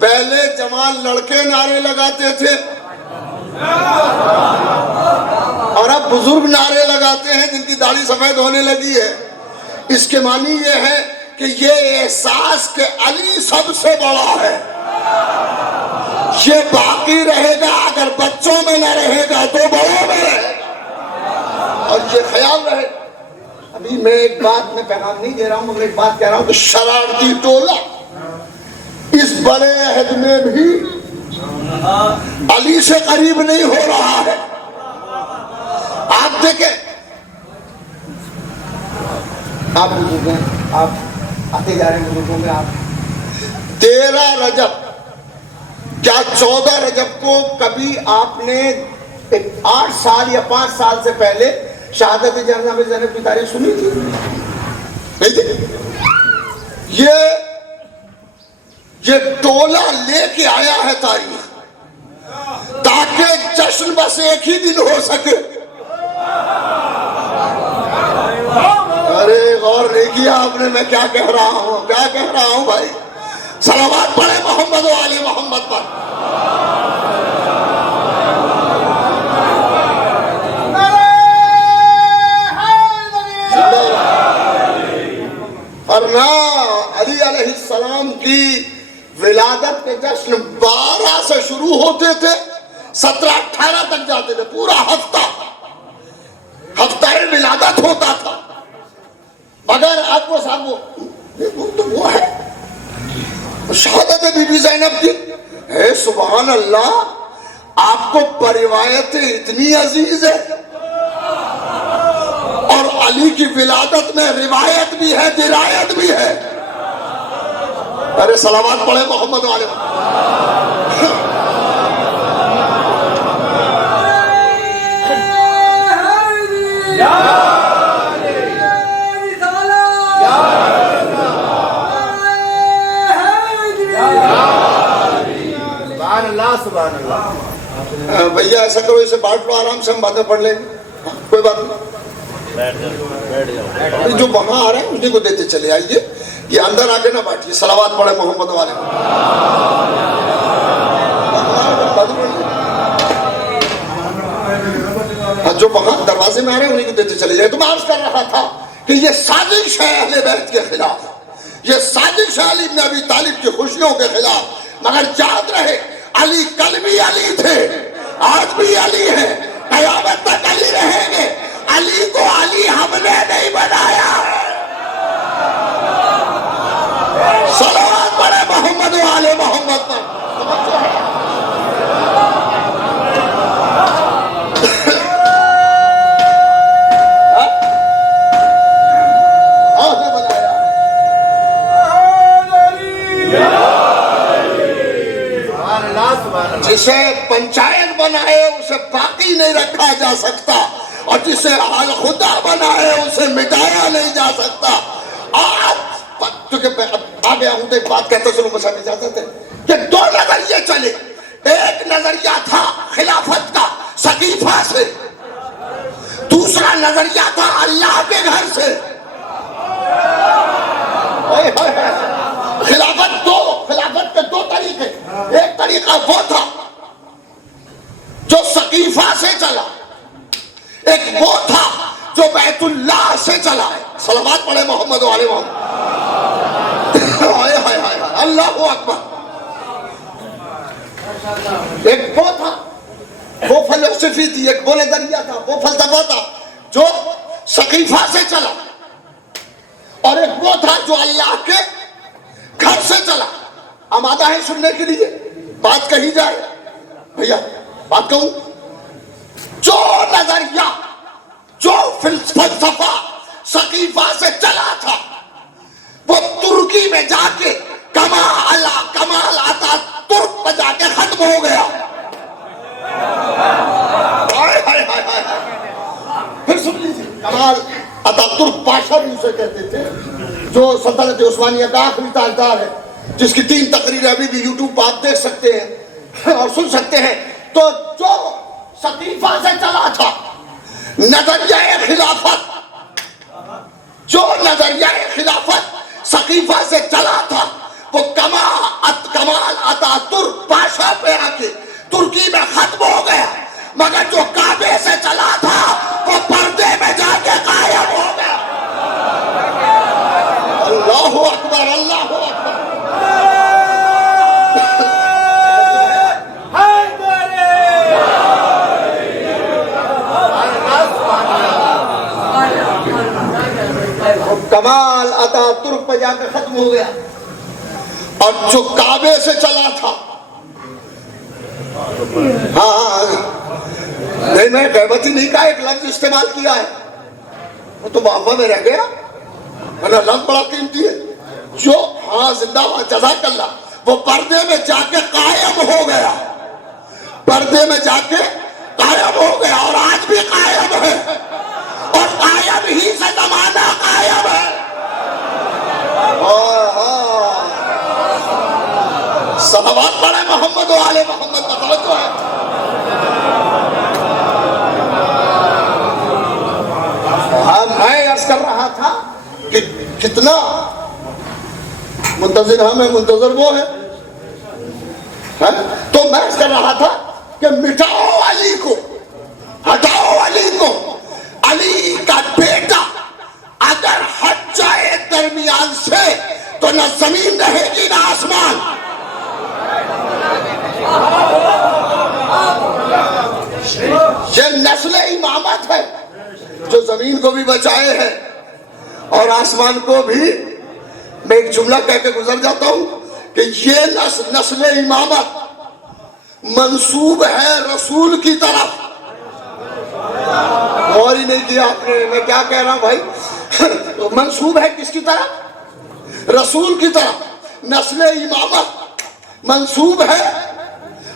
پہلے جوان لڑکے نعرے لگاتے تھے اور اب بزرگ نعرے لگاتے ہیں جن کی داڑھی سفید ہونے لگی ہے. اس کے معنی یہ ہے کہ یہ احساس کہ علی سب سے بڑا ہے یہ باقی رہے گا. اگر بچوں میں نہ رہے گا تو بڑوں میں رہے گا. اور یہ خیال رہے, ابھی میں ایک بات میں پیغام نہیں دے رہا ہوں مگر ایک بات کہہ رہا ہوں کہ شرارتی ٹولہ اس بڑے عہد میں بھی علی سے قریب نہیں ہو رہا ہے. آپ دیکھیں, آپ بزرگ ہیں, آپ آتے جا رہے ہیں بزرگوں میں. آپ 13 رجب کیا 14 رجب کو کبھی آپ نے 8 سال یا 5 سال سے پہلے شہادت جناب زینب کی تاریخ سنی تھی؟ نہیں تھی. یہ ٹولہ لے کے آیا ہے تاریخ تاکہ جشن بس ایک ہی دن ہو سکے. ارے غور نہیں کیا آپ نے, میں کیا کہہ رہا ہوں بھائی. صلوات پڑھے محمد و آل محمد پر. اور نہ علی علیہ السلام کی ولادت کے جشن 12 سے شروع ہوتے تھے 17-18 تک جاتے تھے. پورا ہفتہ ولادت ہوتا تھا. مگر آپ کو صاحب وہ تو وہ ہے شہادت بی بی زینب کی. اے سبحان اللہ, آپ کو روایتیں اتنی عزیز ہے اور علی کی ولادت میں روایت بھی ہے درایت بھی ہے. ارے صلوات پڑھے محمد والے. بھیا ایسا کرو, اسے بانٹ لو آرام سے, ہم باتیں پڑھ لیں گے, کوئی بات نہیں. جو وہاں آ رہے ہیں انہیں کو دیتے چلے آئیے, یہ اندر آ کے نہ بانٹیے. صلوات پڑھے محمد والے. جو وہاں دروازے میں آ رہے ہیں انہیں کو دیتے چلے جائے. تو میں عرض کر رہا تھا کہ یہ سازش ہے اہل بیت کے خلاف, یہ سازش ہے علی بن ابی طالب کی خوشیوں کے خلاف. مگر یاد رہے علی کل بھی علی تھے, آج بھی علی ہیں, قیامت تک علی رہیں گے. علی کو علی ہم نے نہیں بنایا ہے. صلوات پڑھے محمد و آل محمد پر. جسے پنچایت بنائے اسے باقی نہیں رکھا جا سکتا, اور جسے آل خدا بنائے اسے مٹایا نہیں جا سکتا. آج آ گیا ہوں تو ایک بات کہتا چلوں بس اجازت ہے کہ 2 نظریے چلے. ایک نظریہ تھا خلافت کا سقیفہ سے، دوسرا نظریہ تھا اللہ کے گھر سے۔ خلافت کے دو طریقے، ایک طریقہ وہ تھا جو سقیفہ سے چلا، ایک وہ تھا جو بیت اللہ سے چلا ہے۔ صلوات پڑھے محمد و آل محمد۔ اللہ اکبر۔ ایک وہ تھا، وہ فلسفی تھی، ایک وہ نظریہ تھا، وہ فلسفہ تھا جو سقیفہ سے چلا، اور ایک وہ تھا جو اللہ کے گھر سے چلا۔ آمادہ ہے سننے کے لیے؟ بات کہی جائے بھیا، بات کہوں؟ جو نظریہ، جو فلسفہ سقیفہ سے چلا تھا، وہ ترکی میں جا کے کمال آتا ترک پہ جا کے ختم ہو گیا۔ پھر سن لیجیے، کمال آتا ترک پاشا بھی اسے کہتے تھے، جو سلطنت عثمانیہ کا آخری تاجدار ہے، جس کی 3 تقریریں ابھی بھی یوٹیوب پر آپ دیکھ سکتے ہیں اور سن سکتے ہیں۔ تو جو سقیفہ سے چلا تھا نظریہ خلافت، جو نظریہ خلافت سقیفہ سے چلا تھا، وہ کمال آتا ترک پاشا پہ آ کے ترکی میں ختم ہو گیا، مگر جو کعبے سے چلا تھا وہ پردے میں جا کے قائم ہو گیا۔ اللہ اکبر، اللہ اکبر۔ کمال عطا ترک پہ جا کے ختم ہو گیا، اور جو کعبے سے چلا تھا، ہاں نہیں، میں غیبت ہی نہیں کہا، ایک لفظ استعمال کیا ہے، وہ تو معافہ میں رہ گیا، ورنہ لفظ بڑا قیمتی ہے۔ جو ہاں زندہ ہوا، جزاک اللہ، وہ پردے میں جا کے قائم ہو گیا، پردے میں جا کے قائم ہو گیا، اور آج بھی قائم ہے، اور قائم ہی سے زمانہ قائم ہے۔ صلوات پڑھے محمد و آل محمد کا توجہ ہے۔ میں عرض کر رہا تھا کہ کتنا منتظر ہمیں، منتظر وہ ہے۔ تو میں عرض کر رہا تھا کہ مٹاؤ علی کو، ہٹاؤ علی کو۔ علی کا بیٹا اگر ہٹ جائے درمیان سے تو نہ زمین رہے گی نہ آسمان۔ یہ نسل امامت ہے جو زمین کو بھی بچائے ہیں اور آسمان کو بھی۔ میں ایک جملہ کہہ کے گزر جاتا ہوں کہ یہ نسل امامت منسوب ہے رسول کی طرف۔ اور ہی نہیں کیا آپ نے، میں کیا کہہ رہا ہوں بھائی؟ منسوب ہے کس کی طرف؟ رسول کی طرف۔ نسل امامت منسوب ہے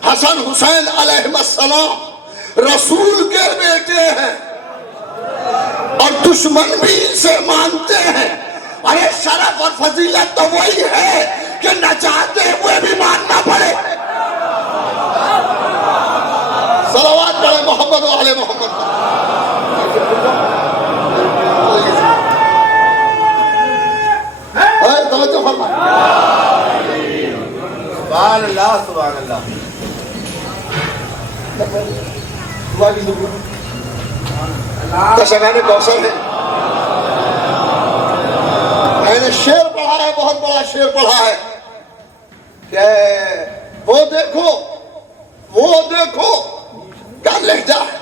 حسن حسین علیہ السلام، رسول کے بیٹے ہیں، اور دشمن بھی اسے مانتے ہیں۔ ارے شرف اور فضیلت تو وہی ہے کہ نہ چاہتے ہوئے بھی ماننا پڑے۔ صلوات پڑھے محمد و آل محمد۔ توجہ فرمائیں۔ سبحان اللہ، سبحان اللہ۔ کشگان کوثر ہے۔ میں نے شعر پڑھا ہے، بہت بڑا شعر پڑھا ہے کہ وہ دیکھو کیا لہجہ ہے،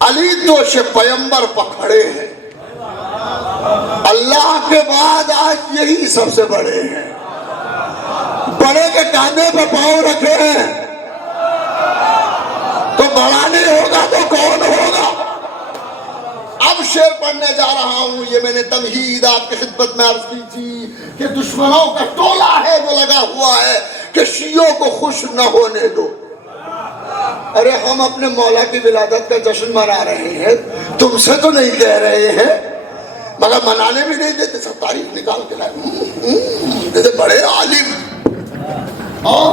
علی دوش پیمبر پکڑے ہیں، اللہ کے بعد آج یہی سب سے بڑے ہیں، بڑے کے کاندھے پہ پاؤں رکھے ہیں، تو بڑا نہیں ہوگا تو کون ہوگا؟ اب شعر پڑھنے جا رہا ہوں، یہ میں نے تمہید آپ کی خدمت میں عرض کی تھی کہ دشمنوں کا ٹولہ ہے جو لگا ہوا ہے کہ شیعوں کو خوش نہ ہونے دو۔ ارے ہم اپنے مولا کی ولادت کا جشن منا رہے ہیں، تم سے تو نہیں کہہ رہے ہیں، مگر منانے بھی نہیں دیتے، سب تاریخ نکال کے لائے، بڑے عالم اور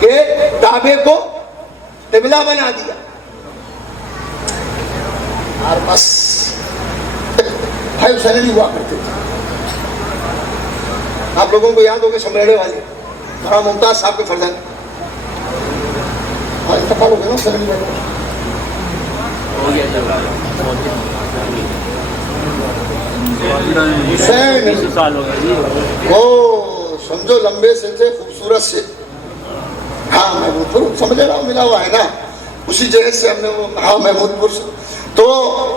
کہ کعبے کو قبلہ بنا دیا، اور بس بھائی حسین علی ہوا کرتے تھے. آپ لوگوں کو یاد ہوگا سمریڑے والے مولانا ممتاز صاحب کے فرزند انتقال ہو گیا نا حسین علی والے. حسین وہ سمجھو لمبے سے تھے، خوبصورت سے. ہاں محمود پور سمجھ رہا ہوں، ملا ہوا ہے نا اسی جگہ سے ہم نے. ہاں محمود پور سے. تو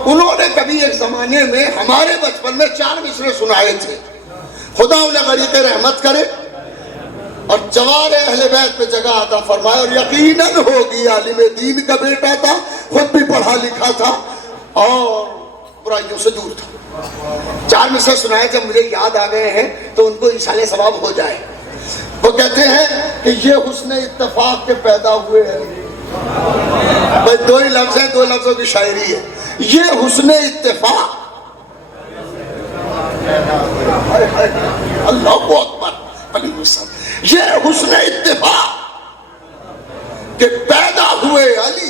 انہوں نے کبھی ایک زمانے میں ہمارے بچپن میں 4 مصرے سنائے تھے. خدا انہیں غریق رحمت کرے اور جوار اہل بیت پہ جگہ عطا فرمائے. اور یقیناً ہوگی عالم دین کا بیٹا تھا، خود بھی پڑھا لکھا تھا اور برائیوں سے دور تھا. 4 مصرے سنائے جب مجھے یاد آ گئے ہیں تو ان کو انشاءاللہ ثواب ہو جائے. وہ کہتے ہیں کہ یہ حسن اتفاق کے پیدا ہوئے ہیں. بس 2 ہی لفظ ہیں، 2 لفظوں کی شاعری ہے. یہ حسن اتفاق، اللہ اکبر، یہ حسن اتفاق کہ پیدا ہوئے علی،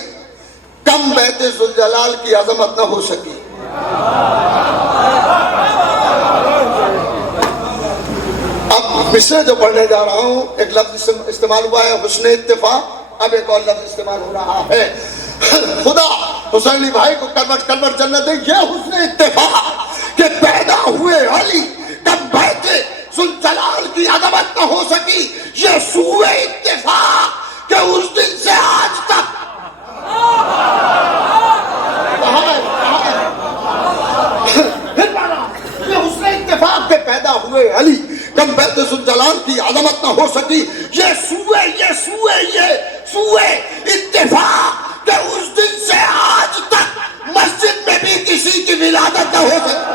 کم بیت ذوالجلال کی عظمت نہ ہو سکی. اب مصرے جو پڑھنے جا رہا ہوں، ایک لفظ استعمال ہوا ہے حسن اتفاق، اب ایک اور لفظ استعمال ہو رہا ہے. خدا حسین علی بھائی کو کلبٹ کلبٹ جنت دے. یہ حسن اتفاق کہ پیدا ہوئے علی، کب بیت ذوالجلال کی عظمت نہ ہو سکی. یہ سوء اتفاق کہ اس دن سے آج تک یہ حسن اتفاق کے پیدا ہوئے علی، کم بیت ذوالجلال کی عظمت نہ ہو سکی. یہ سوء اتفاق کہ اس دن سے آج تک مسجد میں بھی کسی کی ولادت نہ ہو سکی.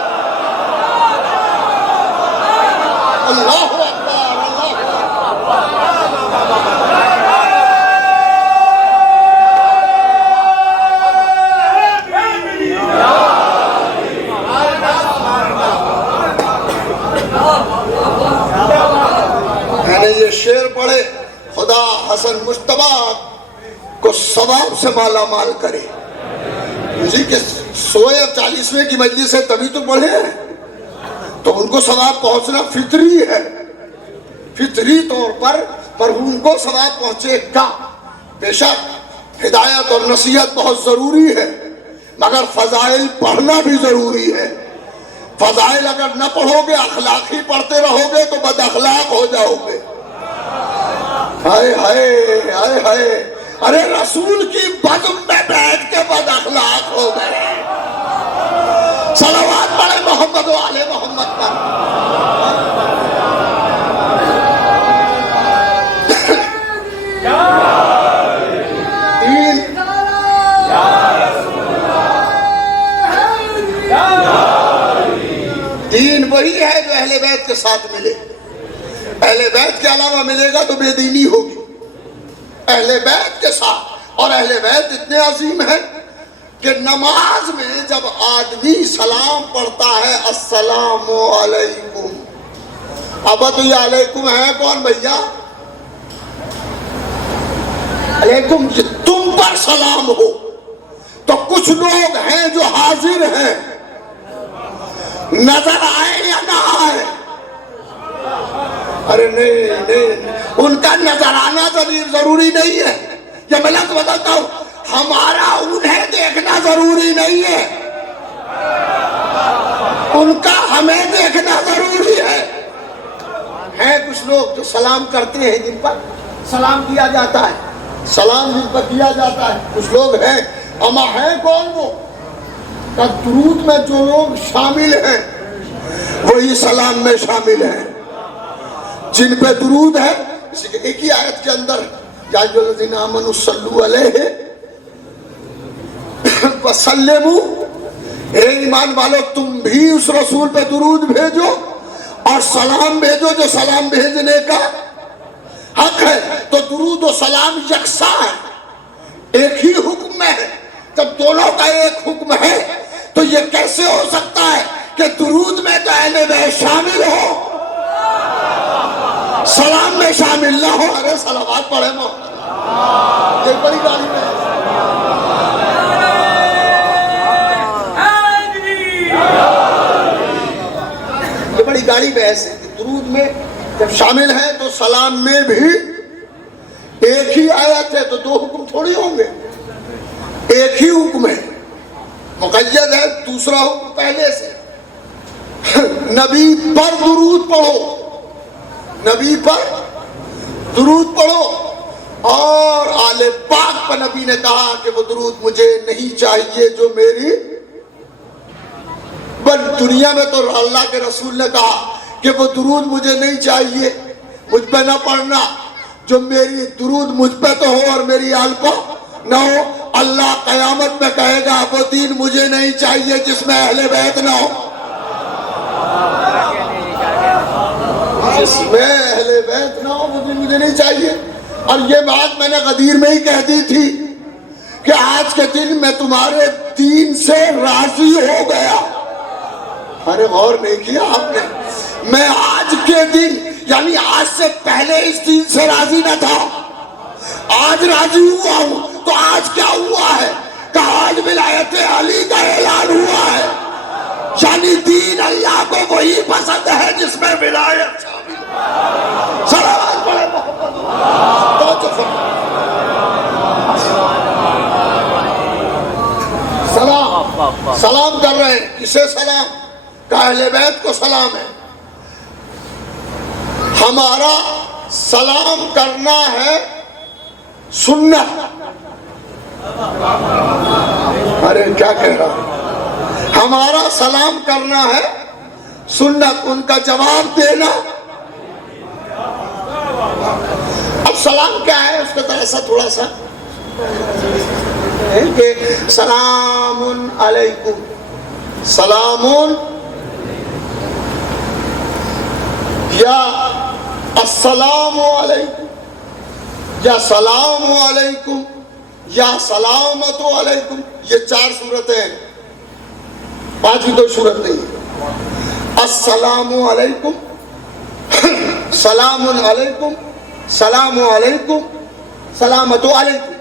اللہ اکبر، میں نے یہ شعر پڑھے، خدا حسن مجتبیٰ کو ثواب سے مالا مال کرے. جی کہ 140ویں کی مجلس ہے تبھی تو پڑھے ہیں، تو ان کو ثواب پہنچنا فطری ہے، فطری طور پر مرحوم کو ثواب پہنچے گا. بے شک ہدایت اور نصیحت بہت ضروری ہے، مگر فضائل پڑھنا بھی ضروری ہے. فضائل اگر نہ پڑھو گے، اخلاقی پڑھتے رہو گے تو بد اخلاق ہو جاؤ گے. ہائے ہائے ہائے ہائے، ارے رسول کی بزم میں بیٹھ کے بد اخلاق ہو گئے. صلوات پڑھے محمد و آل محمد پر. دین وہی ہے جو اہل بیت کے ساتھ ملے. اہل بیت کے علاوہ ملے گا تو بے دینی ہوگی. اہل بیت کے ساتھ، اور اہل بیت اتنے عظیم ہیں کہ نماز میں جب آدمی سلام پڑھتا ہے السلام علیکم، اب تو یہ علیکم ہے کون بھیا؟ علیکم تم پر سلام ہو. تو کچھ لوگ ہیں جو حاضر ہیں، نظر آئے یا نہ آئے، ارے نہیں، ان کا نظر آنا ضروری نہیں ہے. یہ میں لفظ بدلتا ہوں، ہمارا انہیں دیکھنا ضروری نہیں ہے، ان کا ہمیں دیکھنا ضروری ہے. ہیں کچھ لوگ جو سلام کرتے ہیں، جن پر سلام کیا جاتا ہے، سلام جن پر کیا جاتا ہے. کچھ لوگ ہیں، اما ہیں کون وہ؟ درود میں جو لوگ شامل ہیں وہی سلام میں شامل ہیں. جن پہ درود ہے، اسی کہ ایک ہی آیت کے اندر یا ایھا الذین آمنوا صلوا علیہ وسلموا، اے ایمان والو تم بھی اس رسول پہ درود بھیجو اور سلام بھیجو جو سلام بھیجنے کا حق ہے. تو درود و سلام یکساں ہے، ایک ہی حکم میں ہے. جب دونوں کا ایک حکم ہے تو یہ کیسے ہو سکتا ہے کہ درود میں تو اہل بیت شامل ہو، سلام میں میں شامل نہ ہو. ارے صلوات پڑھے محمد. یہ بڑی گالی میں یہ بڑی گاڑی بحث ہے کہ درود میں جب شامل ہے تو سلام میں بھی ایک ہی آیت ہے تو دو حکم تھوڑی ہوں گے. ایک ہی حکم ہے, مقید ہے, دوسرا حکم پہلے سے. نبی پر درود پڑھو, نبی پر درود پڑھو. اور آل پاک پر نبی نے کہا کہ وہ درود مجھے نہیں چاہیے جو میری, بل دنیا میں تو اللہ کے رسول نے کہا کہ وہ درود مجھے نہیں چاہیے, مجھ پہ نہ پڑھنا, جو میری درود مجھ پہ تو ہو اور میری آل پہ نہ ہو. اللہ قیامت میں کہے گا وہ دین مجھے نہیں چاہیے جس میں اہل بیت نہ ہو, جس میں اہل بیت نہ ہو وہ دین مجھے نہیں چاہیے. اور یہ بات میں نے غدیر میں ہی کہہ دی تھی کہ آج کے دن میں تمہارے دین سے راضی ہو گیا. ارے غور نہیں کیا آپ نے؟ میں آج کے دن یعنی آج سے پہلے اس دین سے راضی نہ تھا, آج راضی ہوا ہوں. تو آج کیا ہوا ہے کہ آج ولایت علی کا اعلان ہوا ہے. یعنی دین اللہ کو وہی پسند ہے جس میں ولایت شامل ہے. صلوات پڑھے محمد. سلام سلام کر رہے ہیں. کسے سلام؟ کہ اہل بیت کو سلام ہے. ہمارا سلام کرنا ہے سنت. ارے کیا کہہ رہا ہوں؟ ہمارا سلام کرنا ہے سنت, ان کا جواب دینا. اب سلام کیا ہے اس کا ذرا تھوڑا سا کہ سلام علیکم, سلام یا السلام علیکم یا سلام علیکم یا سلامت علیکم. یہ چار صورتیں ہیں, پانچویں کوئی صورت نہیں ہے. السلام علیکم, سلام علیکم, سلام علیکم, سلامت علیکم.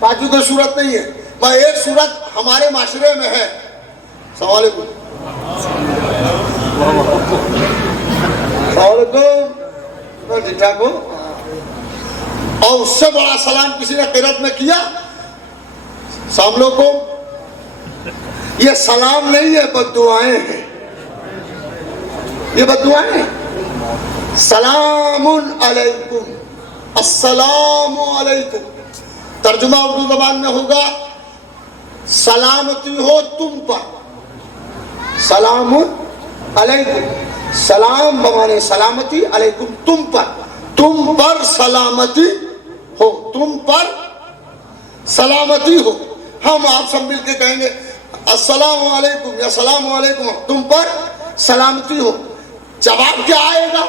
پانچویں کوئی صورت نہیں ہے. میں ایک صورت ہمارے معاشرے میں ہے. السلام علیکم, السلام علیکم, ٹھیک ٹھاک ہو. اور اس سے بڑا سلام کسی نے قرات میں کیا, السلام علیکم. یہ سلام نہیں ہے, بد دعائیں ہیں. یہ بد دعائیں ہیں. سلام علیکم, السلام علیکم. ترجمہ اردو زبان میں ہوگا سلامتی ہو تم پر. سلام علیکم, سلام بمانے سلامتی, علیکم تم پر, تم پر سلامتی ہو, تم پر سلامتی ہو. ہم آپ سب مل کے کہیں گے السلام علیکم یا السلام علیکم, تم پر سلامتی ہو. جواب کیا آئے گا؟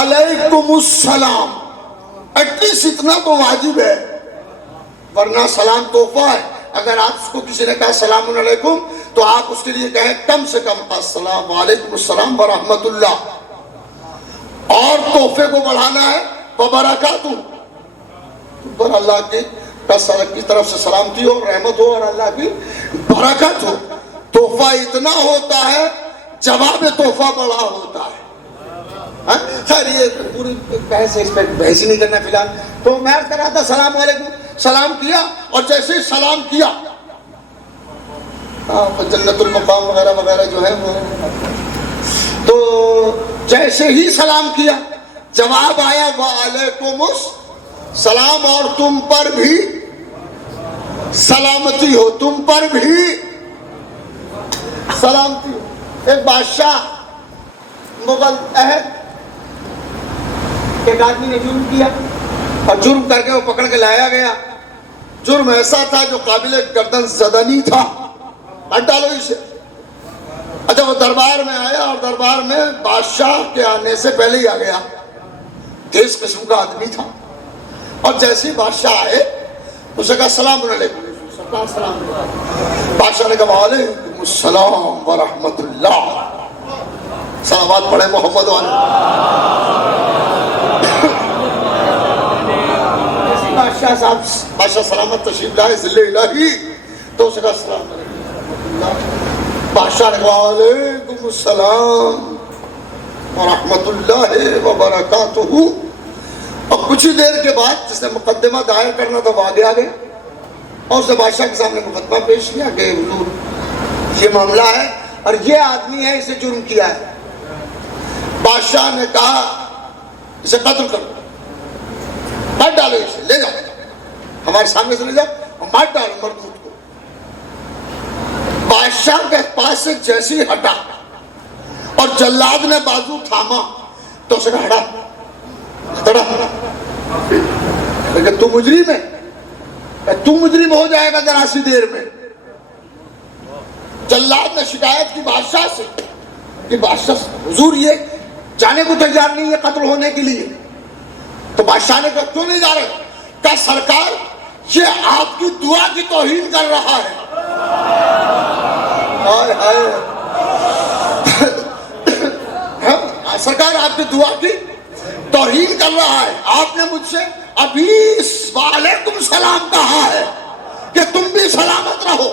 علیکم السلام. ایٹ لیسٹ اتنا تو واجب ہے, ورنہ سلام تحفہ ہے. اگر آپ اس کو کسی نے کہا السلام علیکم تو آپ اس کے لیے کہیں کم سے کم السلام علیکم السلام ورحمۃ اللہ. اور تحفے کو بڑھانا ہے وبرکاتہ, پر اللہ کی طرف سے سلامتی ہو, رحمت ہو اور اللہ کی برکت ہو. تحفہ اتنا ہوتا ہے, جواب تحفہ بڑا ہوتا ہے. خیر یہ پوری بحث ہے, اس پہ بحث ہی نہیں کرنا فی الحال. تو میں کہہ رہا تھا السلام علیکم, سلام کیا, اور جیسے ہی سلام کیا جنت المقام وغیرہ وغیرہ جو ہے وہ, تو جیسے ہی سلام کیا جواب آیا وعلیکم السلام, اور تم پر بھی سلامتی ہو, تم پر بھی سلامتی ہو. ایک بادشاہ مغل عہد, ایک آدمی نے جرم کیا اور جرم کر کے وہ پکڑ کے لایا گیا. جرم ایسا تھا جو قابل گردن زدنی تھا, ہٹ ڈالو اسے. اچھا وہ دربار میں آیا اور دربار میں بادشاہ کے آنے سے پہلے ہی آ گیا. تیز قسم کا آدمی تھا, اور جیسے ہی بادشاہ آئے اسے کہا السلام علیکم. بادشاہ نے کہا وعلیکم السلام ورحمۃ اللہ. صلوات پڑھے محمد والے. بادشاہ صاحب بادشاہ سلامت تشریف لائے ذل الہی تو اسے کہا السلام علیکم. بادشاہ نے کہا علیکم السلام ورحمۃ اللہ وبرکاتہ. اور کچھ ہی دیر کے بعد جس نے مقدمہ دائر کرنا تھا وہ آگے آگے اور اس نے بادشاہ کے سامنے مقدمہ پیش کیا کہ حضور یہ معاملہ ہے اور یہ آدمی ہے اسے جرم کیا ہے. بادشاہ نے کہا اسے قتل کرو, مار ڈالو, اسے لے جاؤ ہمارے سامنے سے لے جاؤ اور مار ڈالو مردود کو. بادشاہ کے پاس سے جیسی ہٹا اور جلاد نے بازو تھاما تو اسے کہا ہٹا, لیکن تو مجرم ہے, تو مجرم ہو جائے گا ذرا سی دیر میں. جلاد نے شکایت کی بادشاہ سے کہ بادشاہ حضور یہ جانے کو تیار نہیں ہے قتل ہونے کے لیے. تو بادشاہ نے کہا کیوں نہیں جا رہے؟ کہا سرکار یہ آپ کی دعا کی توہین کر رہا ہے. ہائے ہائے, سرکار آپ کی دعا کی توہین کر رہا ہے. آپ نے مجھ سے ابھی وعلیکم السلام کہا ہے کہ تم بھی سلامت رہو.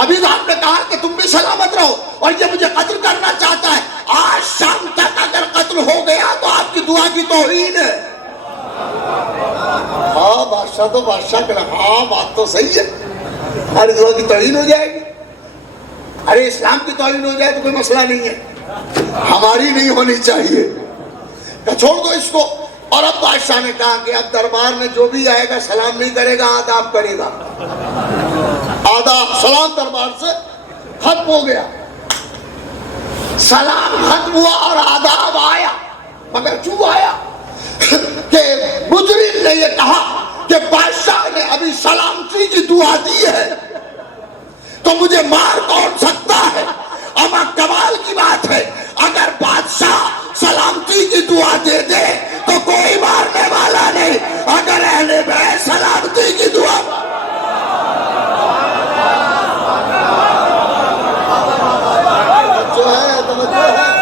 ابھی آپ نے کہا کہ تم بھی سلامت رہو اور یہ مجھے قتل کرنا چاہتا ہے. آج شام تک اگر قتل ہو گیا تو آپ کی دعا کی توہین ہے. ہاں بادشاہ تو بادشاہ کہنا ہاں بات تو صحیح ہے, ہماری دعا کی توہین ہو جائے گی. ارے اسلام کی توہین ہو جائے تو کوئی مسئلہ نہیں ہے, ہماری نہیں ہونی چاہیے, چھوڑ دو اس کو. اور اب بادشاہ نے کہا کہ اب دربار میں جو بھی آئے گا سلام نہیں کرے گا, آداب کرے گا. آداب سلام دربار سے ختم ہو گیا. سلام ختم ہوا اور آداب آیا, مگر کیوں آیا کہ مجرم نے یہ کہا کہ بادشاہ نے ابھی سلامتی کی دعا دی ہے تو مجھے مار کون سکتا ہے. اما کمال کی بات ہے اگر بادشاہ سلامتی کی دعا دے دے تو کوئی مارنے والا نہیں, اگر اہل بیت سلامتی کی دعا جو ہے توجہ ہے.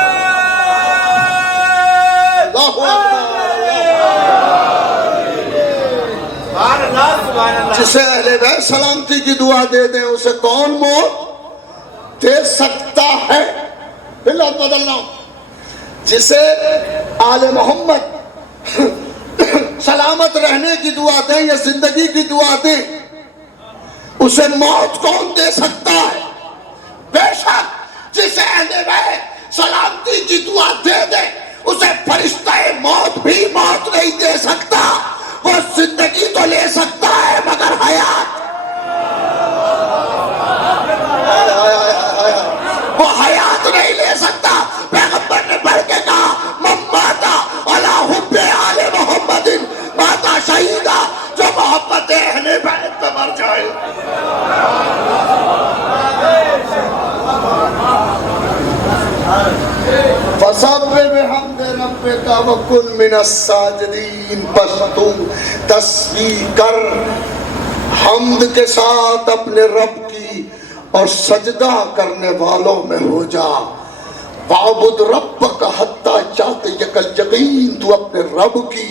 جسے اہل بیت سلامتی کی دعا دے دیں اسے کون موت دے سکتا ہے؟ بلاد بدلنا. جسے آل محمد سلامت رہنے کی دعا دیں یا زندگی کی دعا دیں اسے موت کون دے سکتا ہے؟ بے شک جسے اہل بیت سلامتی کی دعا دے دے اسے فرشتہ موت بھی موت نہیں دے سکتا. وہ زندگی تو لے سکتا ہے مگر حیات, وہ حیات نہیں لے سکتا. پیغمبر نے پڑھ کے کہا من مات علی حب آل محمد مات شہیدا, جو محبت اہل بیت پہ مر جائے. فسبح بحمد ربک وکن من الساجدین. پس تو تسبیح کر حمد کے ساتھ اپنے رب کی اور سجدہ کرنے والوں میں ہو جا. وعبد ربک حتی یاتیک الیقین. تو اپنے رب کی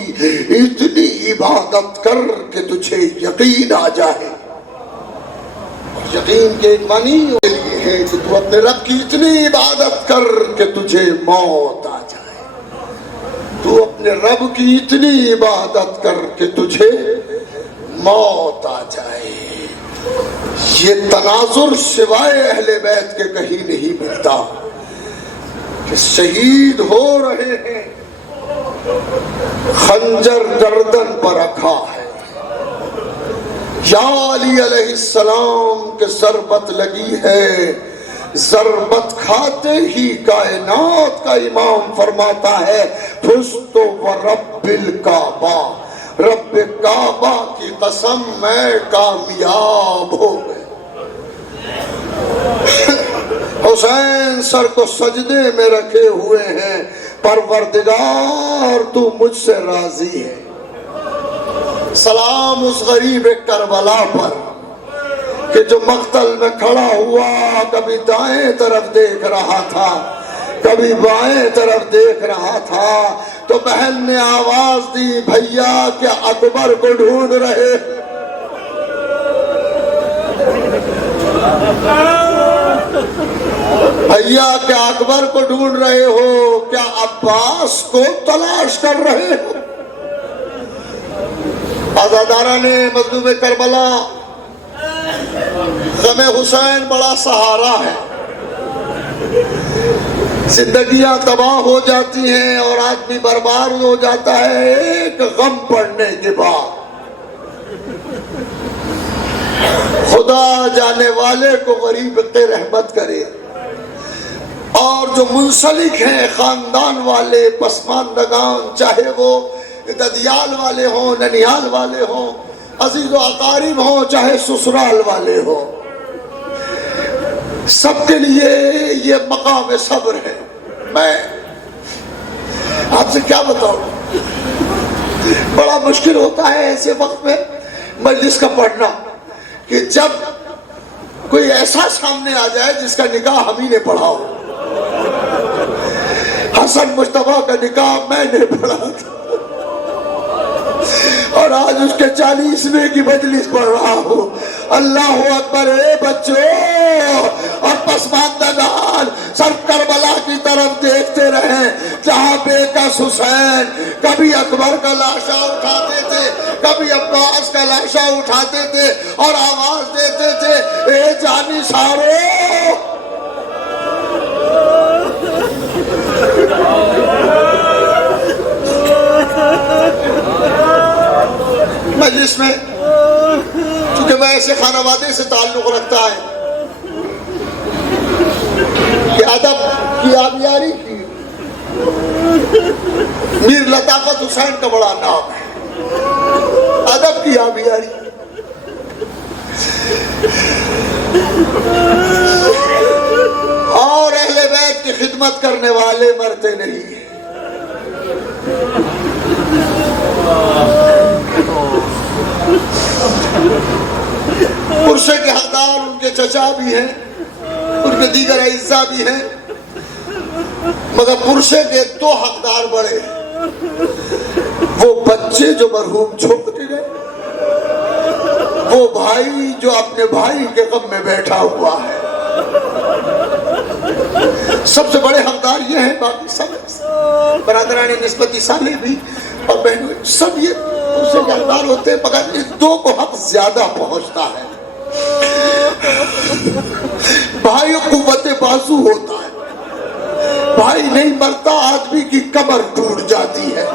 اتنی عبادت کر کہ تجھے یقین آ جائے. یقین کے ایک معنی ہے کہ تو اپنے رب کی اتنی عبادت کر کہ تجھے موت آ جائے. تو اپنے رب کی اتنی عبادت کر کہ تجھے موت آ جائے. یہ تناظر سوائے اہل بیت کے کہیں نہیں ملتا کہ شہید ہو رہے ہیں, خنجر گردن پر رکھا ہے. یا علی علیہ السلام کے ضربت لگی ہے, ضربت کھاتے ہی کائنات کا امام فرماتا ہے فزت ورب الکعبہ, رب کعبہ کی قسم میں کامیاب ہو گئے. حسین سر کو سجدے میں رکھے ہوئے ہیں, پروردگار تو مجھ سے راضی ہے. سلام اس غریب کربلا پر کہ جو مقتل میں کھڑا ہوا کبھی دائیں طرف دیکھ رہا تھا کبھی بائیں طرف دیکھ رہا تھا، تو بہن نے آواز دی، بھیا کیا اکبر کو ڈھونڈ رہے؟ بھیا کیا اکبر کو ڈھونڈ رہے ہو؟ کیا عباس کو تلاش کر رہے ہو؟ آزادارہ نے مظلوم کربلا، غم حسین بڑا سہارا ہے، زندگیاں تباہ ہو جاتی ہیں اور آدمی برباد ہو جاتا ہے ایک غم پڑنے کے بعد۔ خدا جانے والے کو غریب پہ رحمت کرے، اور جو منسلک ہیں خاندان والے پسماندگان، چاہے وہ ددیال والے ہوں، ننیال والے ہوں، عزیز و اقارب ہوں، چاہے سسرال والے ہوں، سب کے لیے یہ مقام صبر ہے۔ میں آپ سے کیا بتاؤں، بڑا مشکل ہوتا ہے ایسے وقت میں مجلس کا پڑھنا، کہ جب کوئی ایسا سامنے آ جائے جس کا نکاح ہم ہی نے پڑھا ہو۔ حسن مصطفیٰ کا نکاح میں نے پڑھا تھا، اور آج اس کے 40ویں کی مجلس پڑھ رہا ہوں۔ اللہ اکبر! اے بچوں اور پسماندگان، سب کربلا کی طرف دیکھتے رہیں جہاں بے کس حسین کبھی اکبر کا لاشا اٹھاتے تھے، کبھی عباس کا لاشا اٹھاتے تھے اور آواز دیتے تھے، اے جانی سارو! مجلس میں چونکہ میں ایسے خانوادے سے تعلق رکھتا ہے کہ ادب کی آبیاری کی، میر لطافت حسین کا بڑا نام ہے، ادب کی آبیاری۔ اور اہل بیت کی خدمت کرنے والے مرتے نہیں۔ پرشے کے حقدار ان کے چچا بھی ہیں، ان کے دیگر اعزاء بھی ہیں، مگر پرشے کے 2 حقدار بڑے ہیں، وہ بچے جو مرحوم چھوڑ کے گئے، وہ بھائی جو اپنے بھائی کے غم میں بیٹھا ہوا ہے۔ سب سے بڑے حقدار یہ ہیں، باقی سب برادران نسبتی سالے بھی اور بہنوں سب یہ پرشے کے حقدار ہوتے ہیں، مگر ان 2 کو حق زیادہ پہنچتا ہے۔ بھائی قوت بازو ہوتا ہے، بھائی نہیں مرتا، آدمی کی کمر ٹوٹ جاتی ہے۔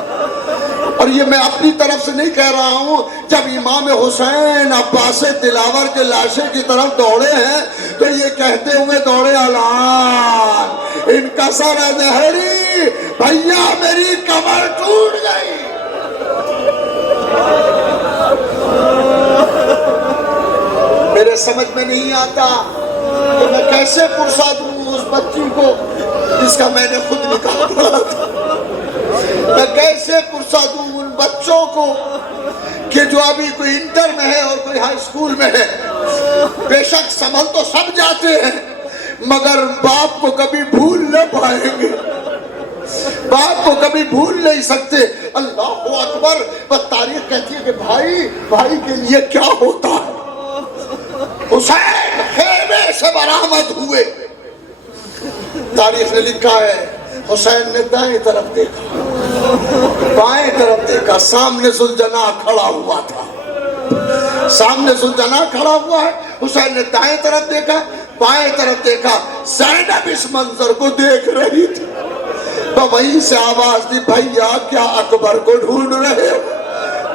اور یہ میں اپنی طرف سے نہیں کہہ رہا ہوں، جب امام حسین عباس دلاور کے لاشے کی طرف دوڑے ہیں تو یہ کہتے ہوئے دوڑے، الان ان کا سر دہری، بھیا میری کمر ٹوٹ گئی۔ میرے سمجھ میں نہیں آتا کہ میں کیسے پرسا دوں اس بچی کو جس کا میں نے خود نکاح پڑھا تھا، میں کیسے پرسا دوں ان بچوں کو کہ جو ابھی کوئی انٹر میں ہے اور کوئی ہائی اسکول میں ہے۔ بے شک سنبھل تو سب جاتے ہیں، مگر باپ کو کبھی بھول نہ پائیں گے، باپ کو کبھی بھول نہیں سکتے۔ اللہ اکبر! بس تاریخ کہتی ہے کہ بھائی کے لیے کیا ہوتا ہے۔ حسین خیمے سے برآمد ہوئے، تاریخ نے لکھا ہے حسین نے دائیں طرف دیکھا، بائیں طرف دیکھا، سامنے ذوالجناح کھڑا ہوا تھا، سامنے ذوالجناح کھڑا ہوا ہے۔ حسین نے دائیں طرف دیکھا، بائیں طرف دیکھا، زینب اس منظر کو دیکھ رہی تھی، تو وہیں سے آواز دی، بھیا کیا اکبر کو ڈھونڈ رہے ہو؟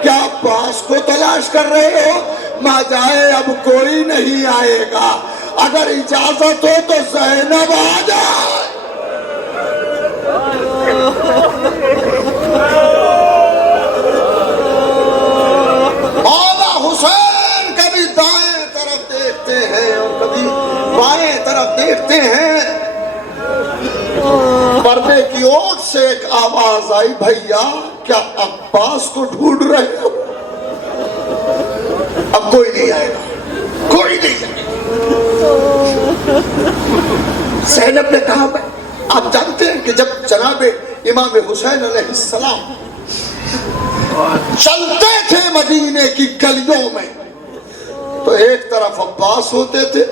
کیا عباس کو تلاش کر رہے ہو؟ ماں جائے اب کوئی نہیں آئے گا، اگر اجازت ہو تو زینب آ جائے۔ مولا حسین کبھی دائیں طرف دیکھتے ہیں اور کبھی بائیں طرف دیکھتے ہیں۔ پردے کی اوٹ سے ایک آواز آئی، بھیا کیا عباس کو ڈھونڈ رہے ہو؟ اب کوئی نہیں آئے گا، کوئی نہیں آئے گا۔ زینب نے کہا میں آپ جانتے ہیں کہ جب جناب امام حسین علیہ السلام چلتے تھے مدینے کی گلیوں میں تو ایک طرف عباس ہوتے تھے،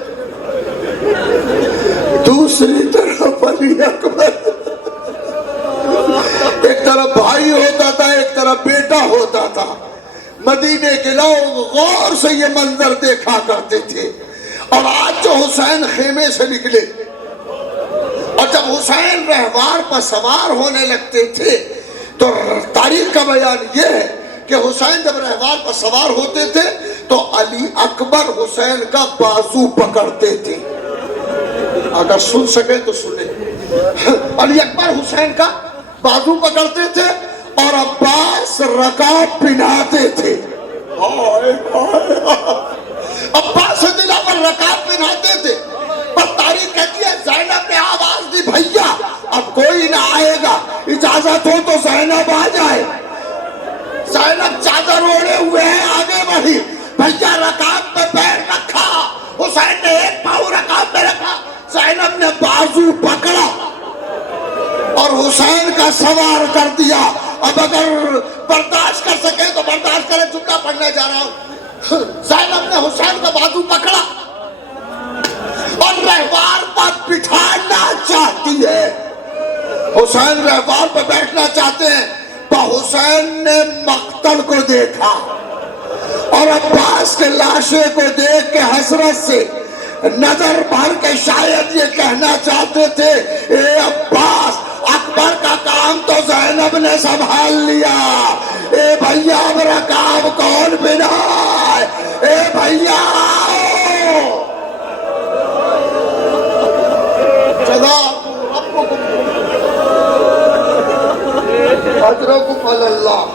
دوسری طرف علی اکبر، ایک طرف بھائی ہوتا تھا ایک طرف بیٹا ہوتا تھا۔ مدینے کے لوگ غور سے یہ منظر دیکھا کرتے تھے۔ اور آج جو حسین خیمے سے نکلے اور جب حسین رہوار پر سوار ہونے لگتے تھے تو تاریخ کا بیان یہ ہے کہ حسین جب رہوار پر سوار ہوتے تھے تو علی اکبر حسین کا بازو پکڑتے تھے۔ اگر سن سکے تو سنیں، علی اکبر حسین کا بازو پکڑتے تھے اور عباس رکاب پہناتے تھے۔ عباس دل پر رکاب پہناتے تھے۔ پر تاریخ کہتی ہے زینب نے آواز دی بھیا اب کوئی نہ آئے گا، اجازت ہو تو زینب آ جائے۔ زینب چادر اوڑے ہوئے ہیں آگے بڑھی، بھیا رکاب پہ پیر رکھا، حسین نے ایک پاؤں رکاب پہ رکھا، زینب نے بازو پکڑا اور حسین کا سوار کر دیا۔ اب اگر برداشت کر سکے تو برداشت کرے، جملہ پڑھنے جا رہا ہوں۔ زینب نے حسین کا بازو پکڑا اور رہوار پر بٹھانا چاہتی ہے۔ حسین رہوار پر بیٹھنا چاہتے ہیں تو حسین نے مقتل کو دیکھا اور عباس کے لاشے کو دیکھ کے حسرت سے نظر بھر کے شاید یہ کہنا چاہتے تھے اے عباس اکبر کا کام تو زینب نے سنبھال لیا، اے بھیا اب رکاب کون بنائے، اے بھیا آؤ۔ اجرکم اللہ۔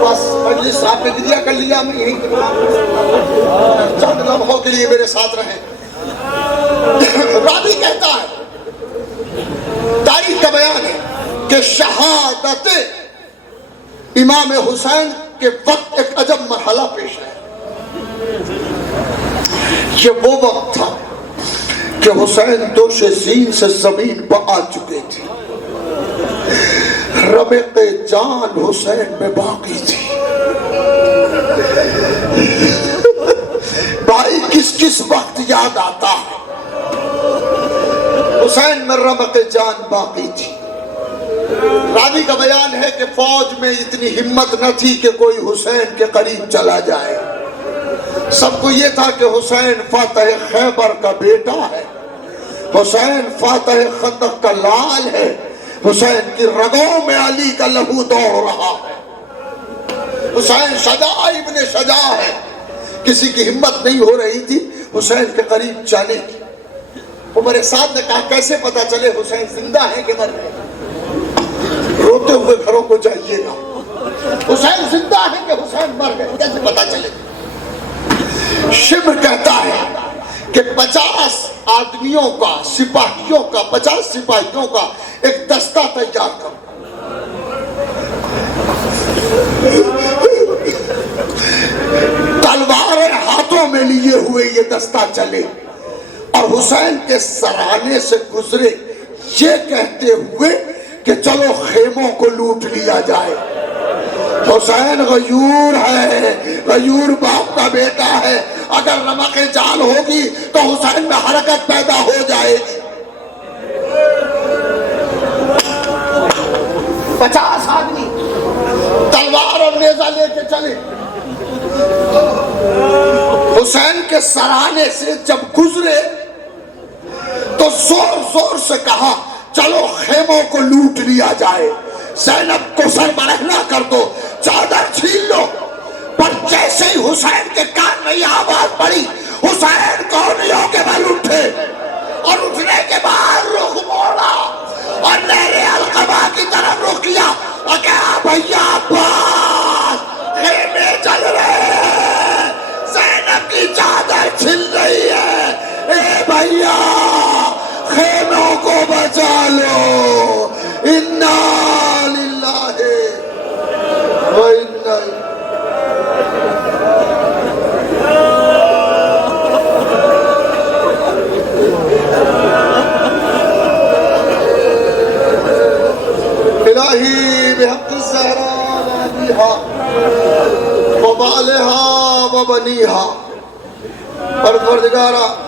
بس مجلس صاحب نے گریا کر لیا، میں یہیں چند لمحوں کے لیے میرے ساتھ رہیں۔ راوی کہتا ہے، تاریخ کا بیان ہے کہ شہادت امام حسین کے وقت ایک عجب مرحلہ پیش ہے۔ یہ وہ وقت تھا کہ حسین دوش زین سے زمین پر آ چکے تھے، رمق جان حسین میں باقی تھی۔ بھائی کس کس وقت یاد آتا ہے؟ حسین میں رمق جان باقی تھی۔ راوی کا بیان ہے کہ فوج میں اتنی ہمت نہ تھی کہ کوئی حسین کے قریب چلا جائے۔ سب کو یہ تھا کہ حسین فاتح خیبر کا بیٹا ہے، حسین فاتح خندق کا لال ہے، حسین کی رگوں میں علی کا لہو دوڑ رہا ہے، حسین شجاع ابن شجاع ہے۔ کسی کی ہمت نہیں ہو رہی تھی حسین کے قریب جانے کی۔ عمر سعد نے کہا کیسے پتا چلے حسین زندہ ہے کہ مر گئے؟ روتے ہوئے گھروں کو جائیے گا، حسین زندہ ہے کہ حسین مر گئے کیسے پتا چلے؟ شمر کہتا ہے کہ 50 آدمیوں کا، سپاہیوں کا، 50 سپاہیوں کا ایک دستہ تیار کرو، تلواریں ہاتھوں میں لیے ہوئے یہ دستہ چلے اور حسین کے سرانے سے گزرے یہ کہتے ہوئے کہ چلو خیموں کو لوٹ لیا جائے۔ حسین غیور ہے، غیور باپ کا بیٹا ہے، اگر رمق جان ہوگی تو حسین میں حرکت پیدا ہو جائے گی۔ 50 آدمی تلوار اور نیزہ لے کے چلے، حسین کے سرانے سے جب گزرے تو زور زور سے کہا چلو خیموں کو لوٹ لیا جائے، زینب کو سربراہ کر دو، چادر چھین لو۔ پر جیسے ہی حسین کے کان میں یہ آواز پڑی حسین کونیوں کے بل اٹھے اور اٹھنے کے بعد رخ موڑا اور نہر القبا کی طرف رخ کیا اور کہا بھیا عباس خیمے چل رہے ہیں، زینب کی چادر چھن رہی ہے، اے بھیا خیموں کو بچا لو، انا للہ و انا بحق الزهراء نبيها وبعلها وبنيها پروردگارا